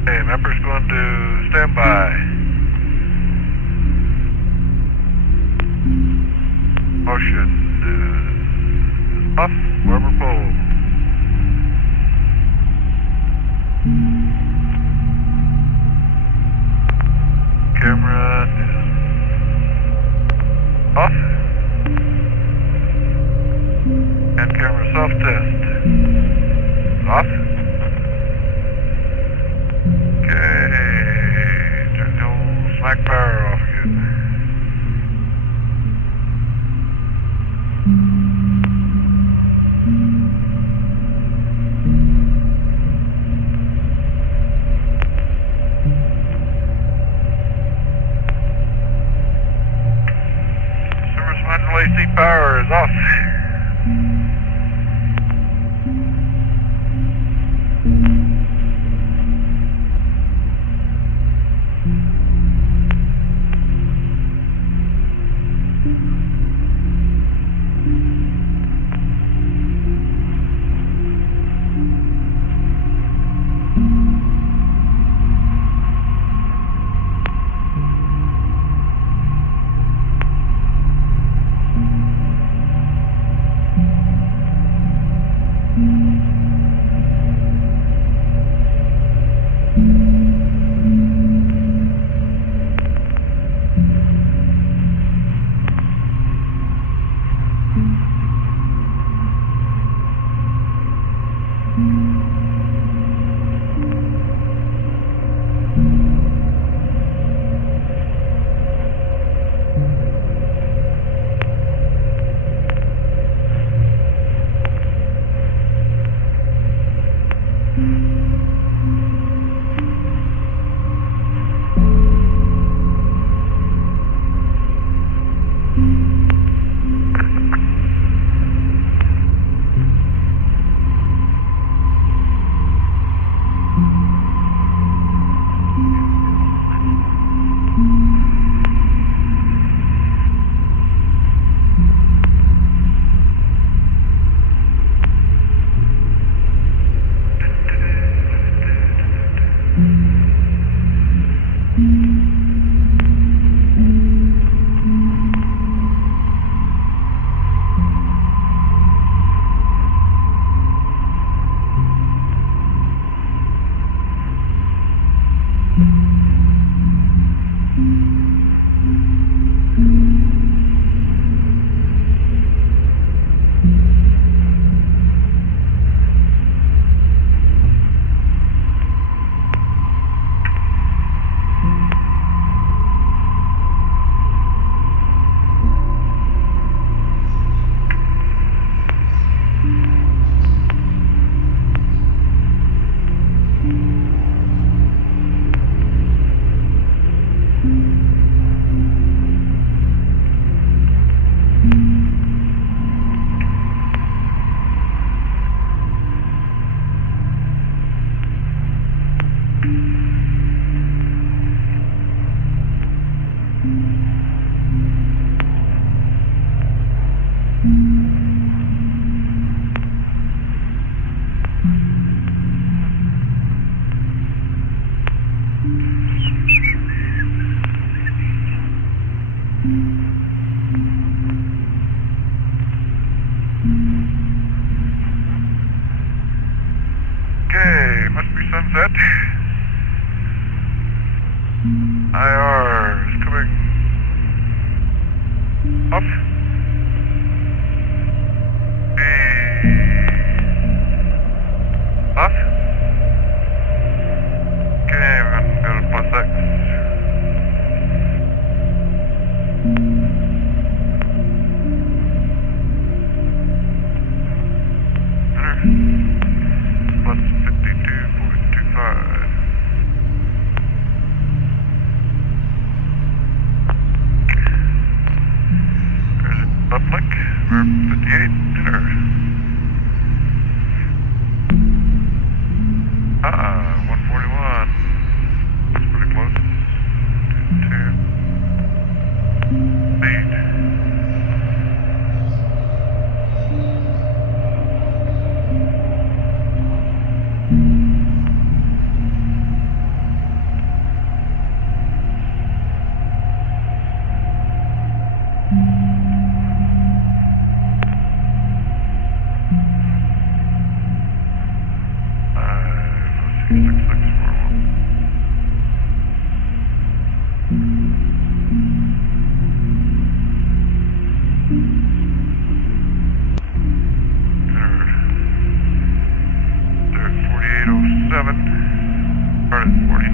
Okay, mapper's going to stand by. Motion off, rubber pole. Camera is off. And camera self-test. Off. Okay. Turn the old slack power off again. Service manual AC power is off.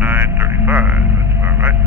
49.35. That's about right.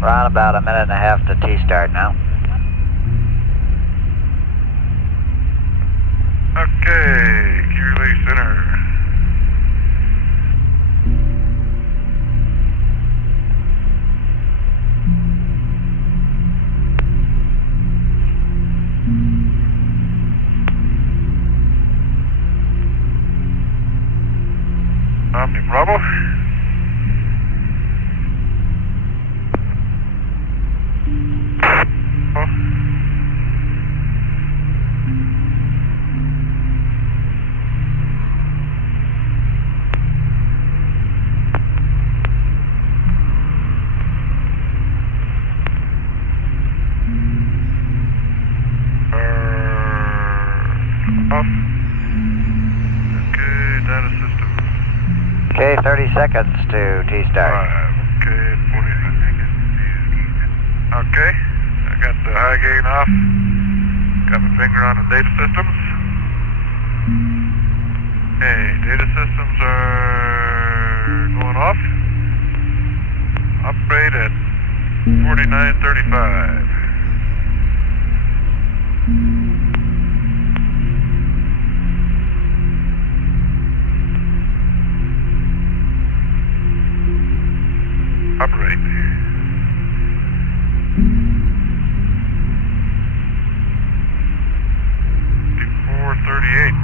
We're on about a minute and a half to T-start now. Okay, key release center. Omni Bravo. Off. Okay, data system. Okay, 30 seconds to T-start. Okay, 40 seconds. Okay, I got the high gain off. Got my finger on the data systems. Okay, data systems are going off. Upgrade at 49.35. Operate. 5438.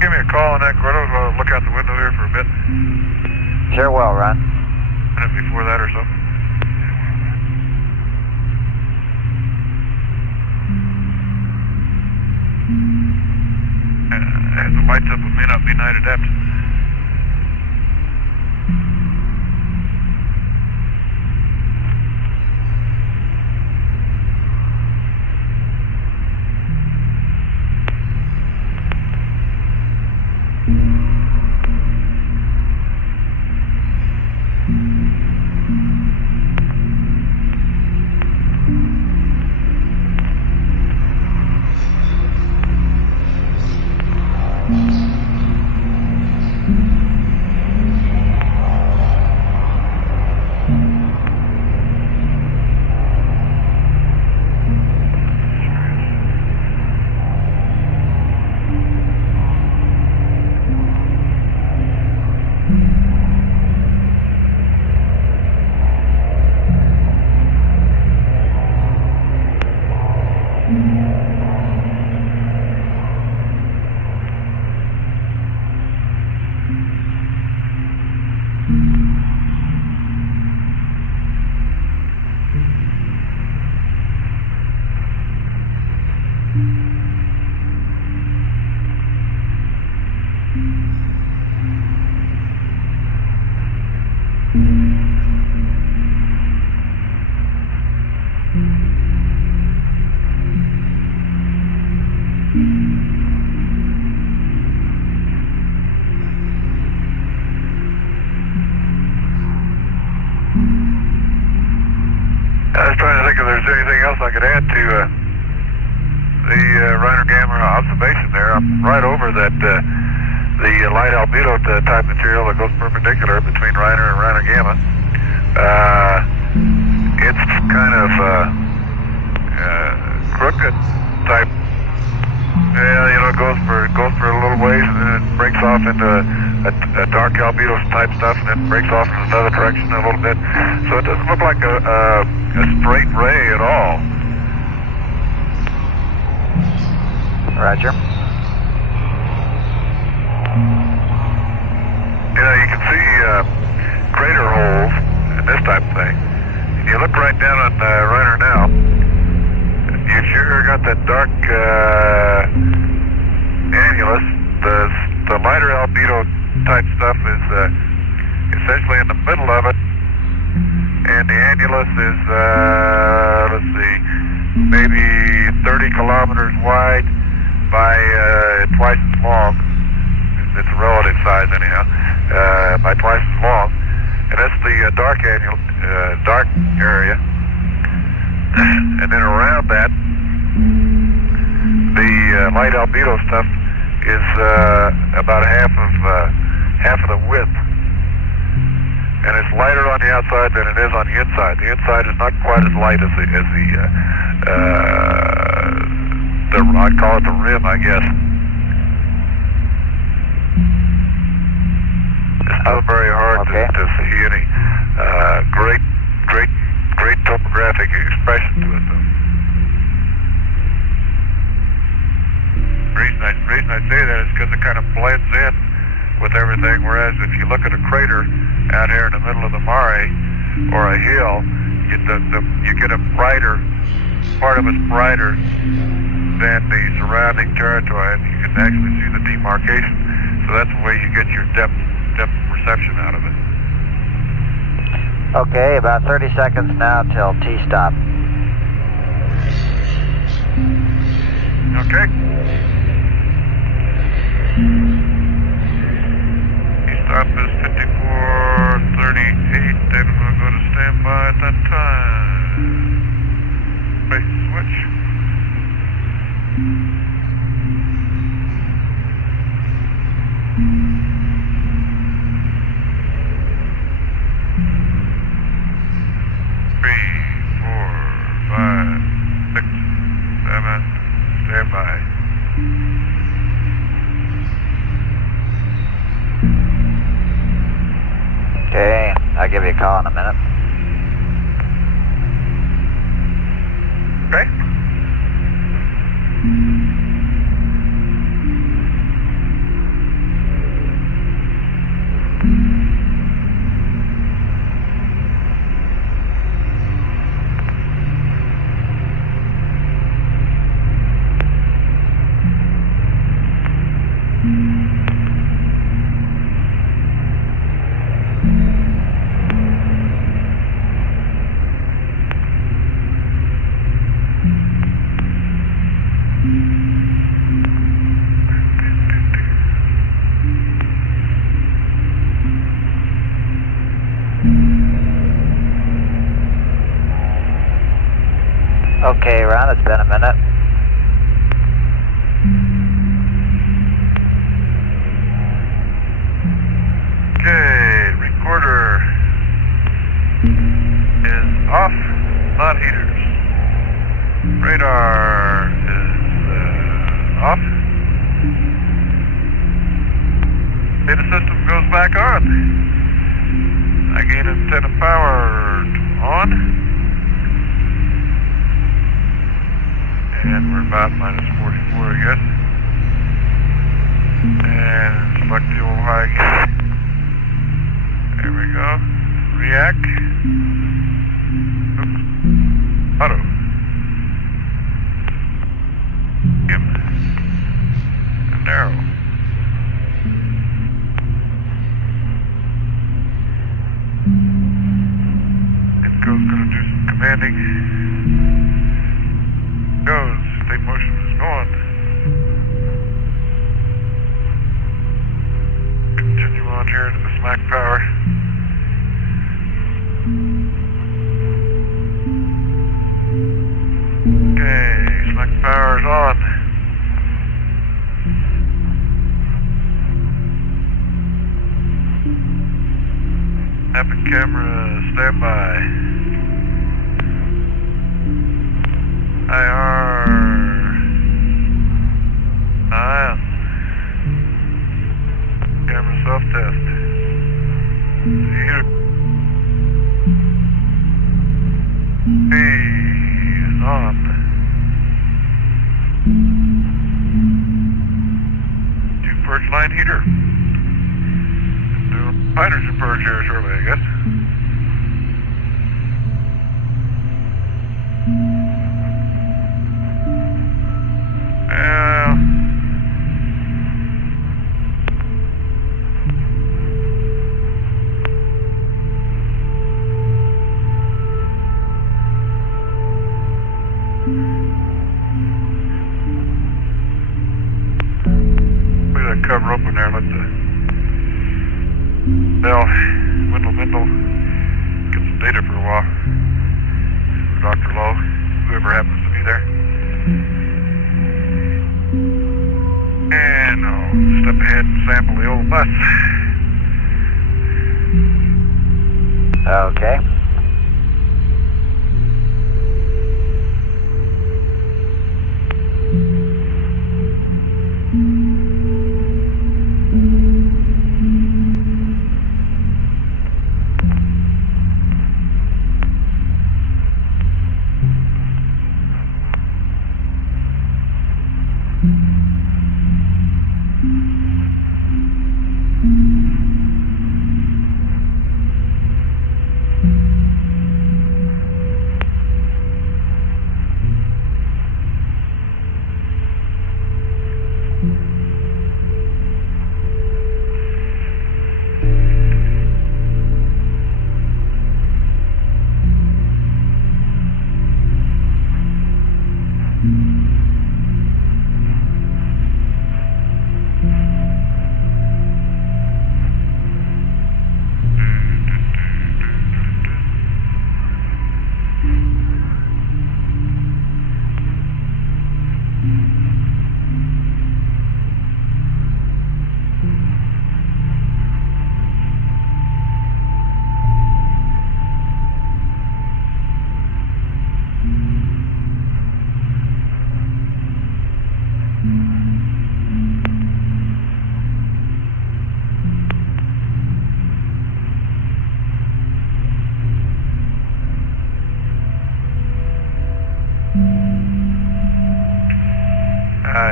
Give me a call on that, Gordo. I'll look out the window here for a bit. Sure will, Ron. A minute before that or something. Has the lights up, it may not be night adept. I was trying to think if there's anything else I could add to the Reiner Gamma observation there. I'm right over that the light albedo type material that goes perpendicular between Reiner and Reiner Gamma. It's kind of crooked type. Yeah, you know, it goes for a little ways and then it breaks off into a dark albedo type stuff, and then breaks off in another direction a little bit. So it doesn't look like a straight ray at all. Roger. You know, you can see crater holes and this type of thing. And you look right down on Reiner now, you sure got that dark annulus. The lighter albedo type stuff is essentially in the middle of it, and the annulus is, let's see, maybe 30 kilometers wide by twice as long. It's a relative size anyhow, by twice as long, and that's the dark area. And then around that, the light albedo stuff is about half of the width, and it's lighter on the outside than it is on the inside. The inside is not quite as light as the I'd call it the rim, I guess. It's not very hard to see any great topographic expression to it, though. The reason I say that is because it kind of blends in with everything, whereas if you look at a crater out here in the middle of the mare or a hill, you get a brighter, part of it's brighter than the surrounding territory, and you can actually see the demarcation. So that's the way you get your depth perception out of it. Okay, about 30 seconds now till T-stop. Okay. T-stop is 54:38, then we'll go to standby at that time. Base switch. Standby. Okay, I'll give you a call in a minute. Okay. Okay, Ron, it's been a minute. Okay, recorder is off, not heaters. Radar is off. Data system goes back on. I gain antenna power on. And we're about minus 44, I guess. And select the old high again. There we go. React. Oops. Auto. Dim. And narrow. Inco's gonna do some commanding. Goes. State motion is going. Continue on here to the smack power. stand by. IR 9. Camera self-test. He's on. Perch line heater. Do hydrogen purge here shortly, I guess. Cover open there, let the Bell Wendell get some data for a while. For Dr. Lowe, whoever happens to be there. And I'll step ahead and sample the old bus. Okay.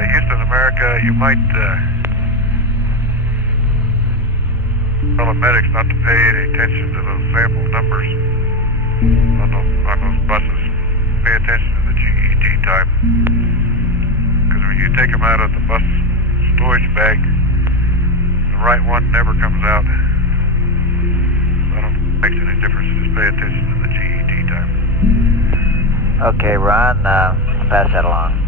Houston, America, you might tell the medics not to pay any attention to those sample numbers on those buses. Pay attention to the GET time. Because when you take them out of the bus storage bag, the right one never comes out. I don't think it makes any difference. Just pay attention to the GET time. Okay, Ron, pass that along.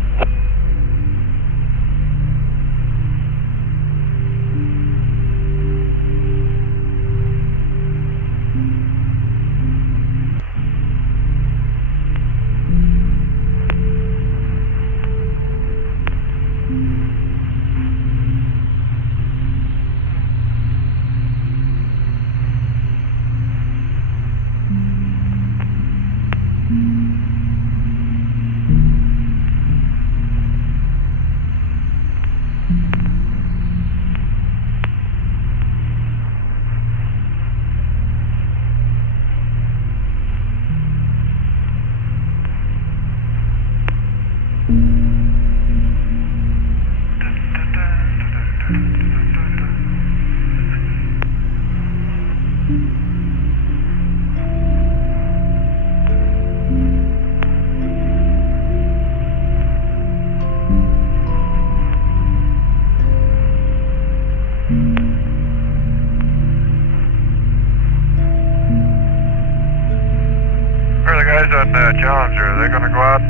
On Challenger, are they going to go out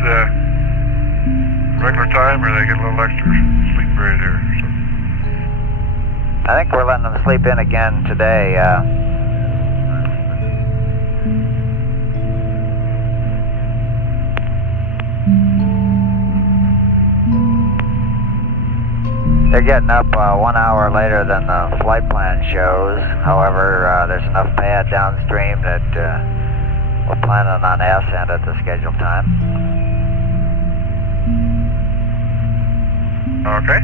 regular time, or they get a little extra sleep period here? I think we're letting them sleep in again today. They're getting up 1 hour later than the flight plan shows. However, there's enough pad downstream that we're planning on ascent at the scheduled time. Okay.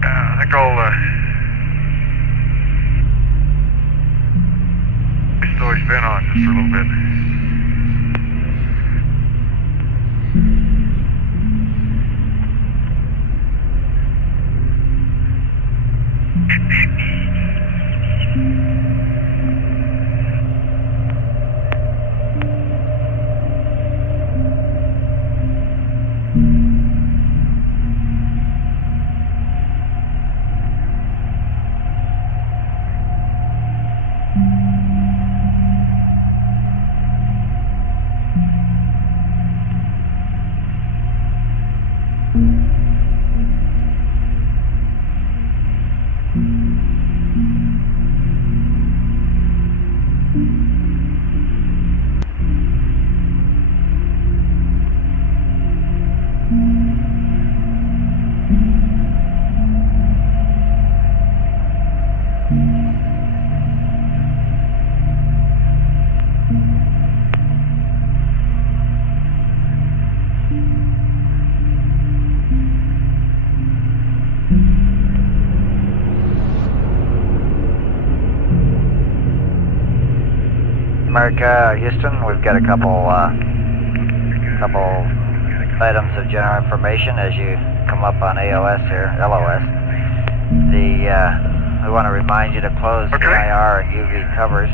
I think I'll slow his spin on just for a little bit. America, Houston, we've got a couple items of general information as you come up on AOS here, LOS. We want to remind you to close the IR and UV covers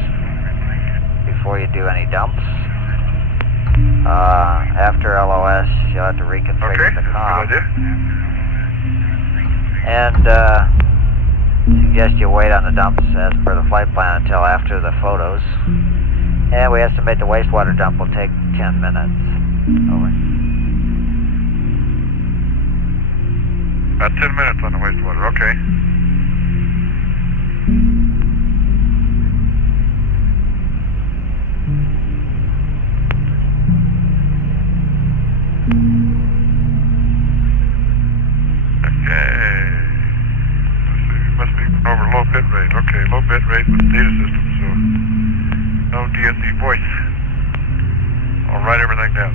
before you do any dumps. After LOS, you'll have to reconfigure the comm. And suggest you wait on the dumps as per the flight plan until after the photos. And we estimate the wastewater dump will take 10 minutes. Over. About 10 minutes on the wastewater, okay. Okay. Must be over low bit rate. Okay, low bit rate with data system, so no DSC voice. I'll write everything down.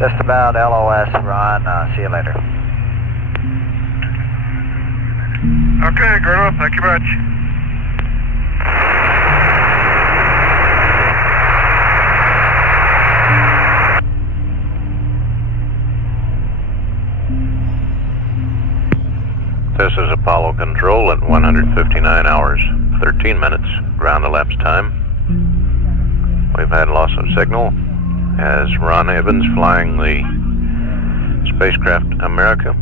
Just about LOS, Ron. See you later. Okay, Gordo, thank you much. This is Apollo Control at 159 hours, 13 minutes, ground elapsed time. We've had loss of signal as Ron Evans, flying the spacecraft America,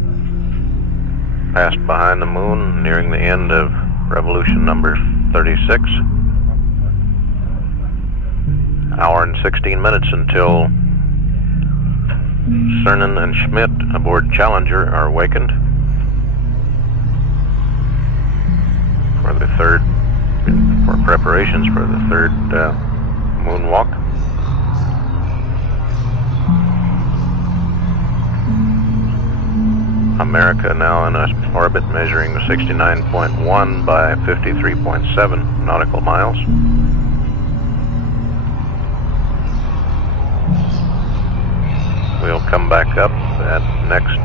passed behind the moon, nearing the end of revolution number 36. Hour and 16 minutes until Cernan and Schmidt aboard Challenger are awakened for preparations for the third moonwalk. America now in a orbit measuring 69.1 by 53.7 nautical miles. We'll come back up at next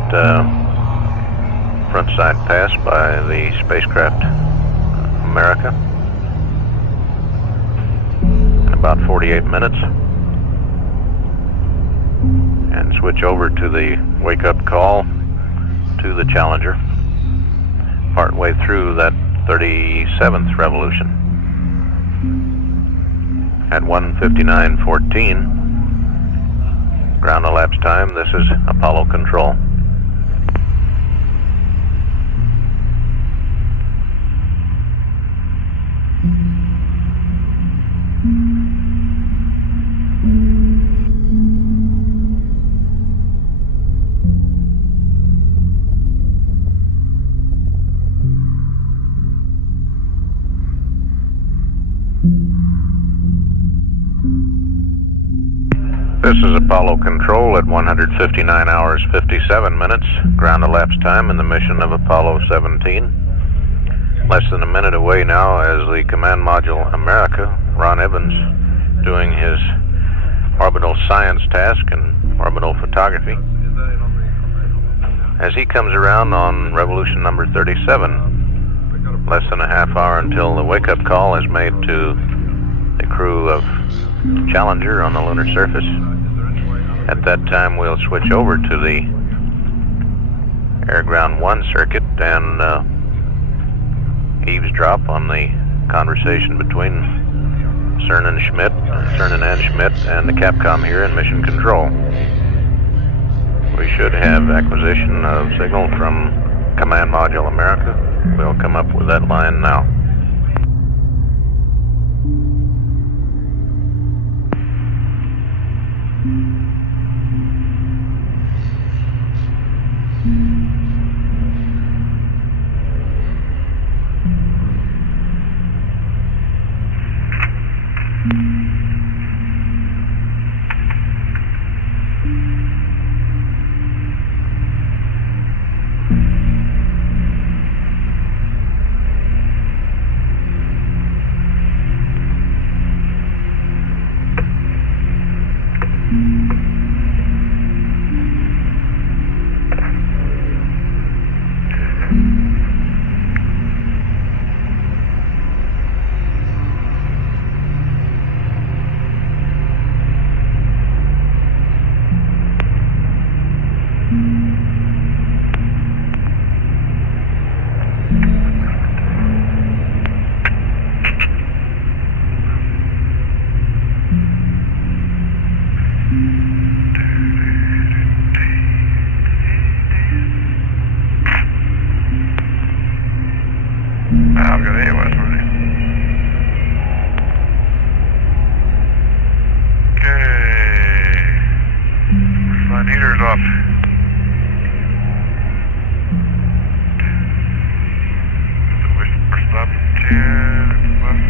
frontside pass by the spacecraft America in about 48 minutes and switch over to the wake-up call to the Challenger partway through that 37th revolution at 1:59:14 ground elapsed time. This is Apollo Control. This is Apollo Control at 159 hours, 57 minutes, ground elapsed time in the mission of Apollo 17. Less than a minute away now as the Command Module America, Ron Evans, doing his orbital science task and orbital photography. As he comes around on revolution number 37, less than a half hour until the wake-up call is made to the crew of Challenger on the lunar surface. At that time, we'll switch over to the Air-Ground 1 circuit and eavesdrop on the conversation between Cernan and Schmidt and the Capcom here in Mission Control. We should have acquisition of signal from Command Module America. We'll come up with that line now. I've got AOS ready. Okay. Line heater's off. Whisper stop 10 left.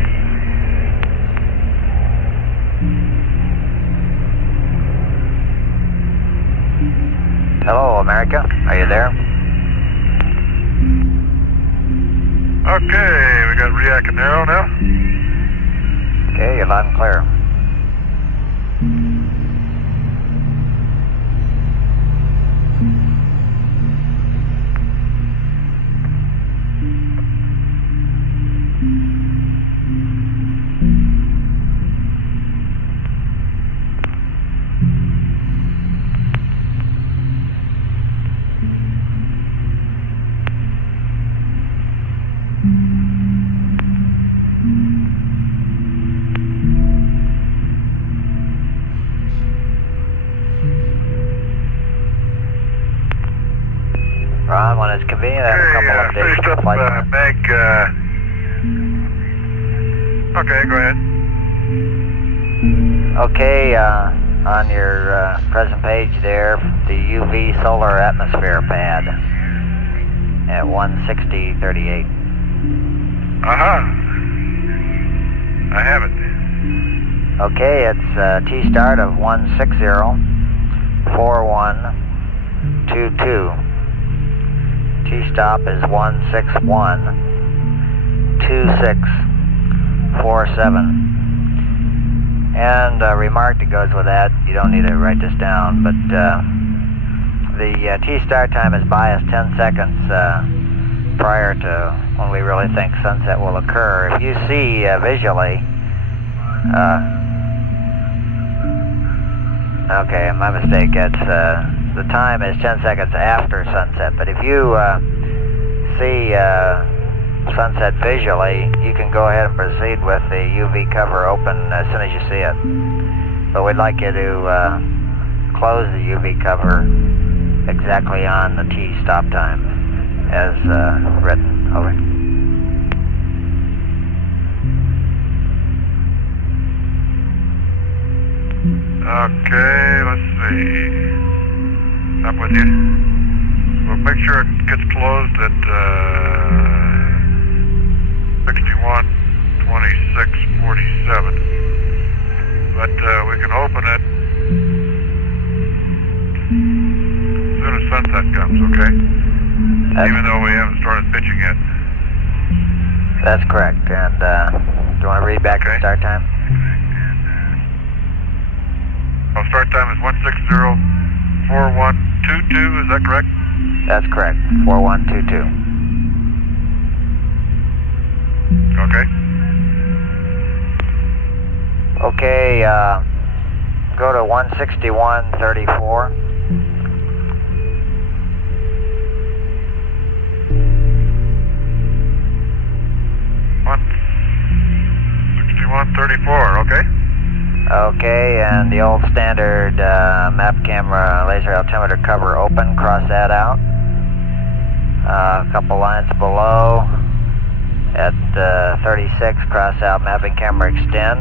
Hello, America. Are you there? Okay, we got React and Arrow now. Okay, you're loud and clear. when it's convenient. I have a couple of finished additional up flight plans. Meg. Okay, go ahead. Okay, on your present page there, the UV solar atmosphere pad at 160.38. I have it. Okay, it's T-start of 160.4122. T-stop is 161.2647. And a remark that goes with that, you don't need to write this down, but the T-start time is biased 10 seconds prior to when we really think sunset will occur. If you see visually, okay, my mistake, it's the time is 10 seconds after sunset, but if you see sunset visually, you can go ahead and proceed with the UV cover open as soon as you see it. But we'd like you to close the UV cover exactly on the T-stop time as written. Over. Okay, let's see. I'm with you. We'll make sure it gets closed at 61:26:47. But we can open it as soon as sunset comes, okay? Even though we haven't started pitching yet. That's correct. And do you want to read back the start time? Well, start time is 160.4122, is that correct? That's correct, 4122. Okay. Okay, go to 161.34. Okay. Okay, and the old standard map camera laser altimeter cover open, cross that out. A couple lines below at 36, cross out mapping camera extend.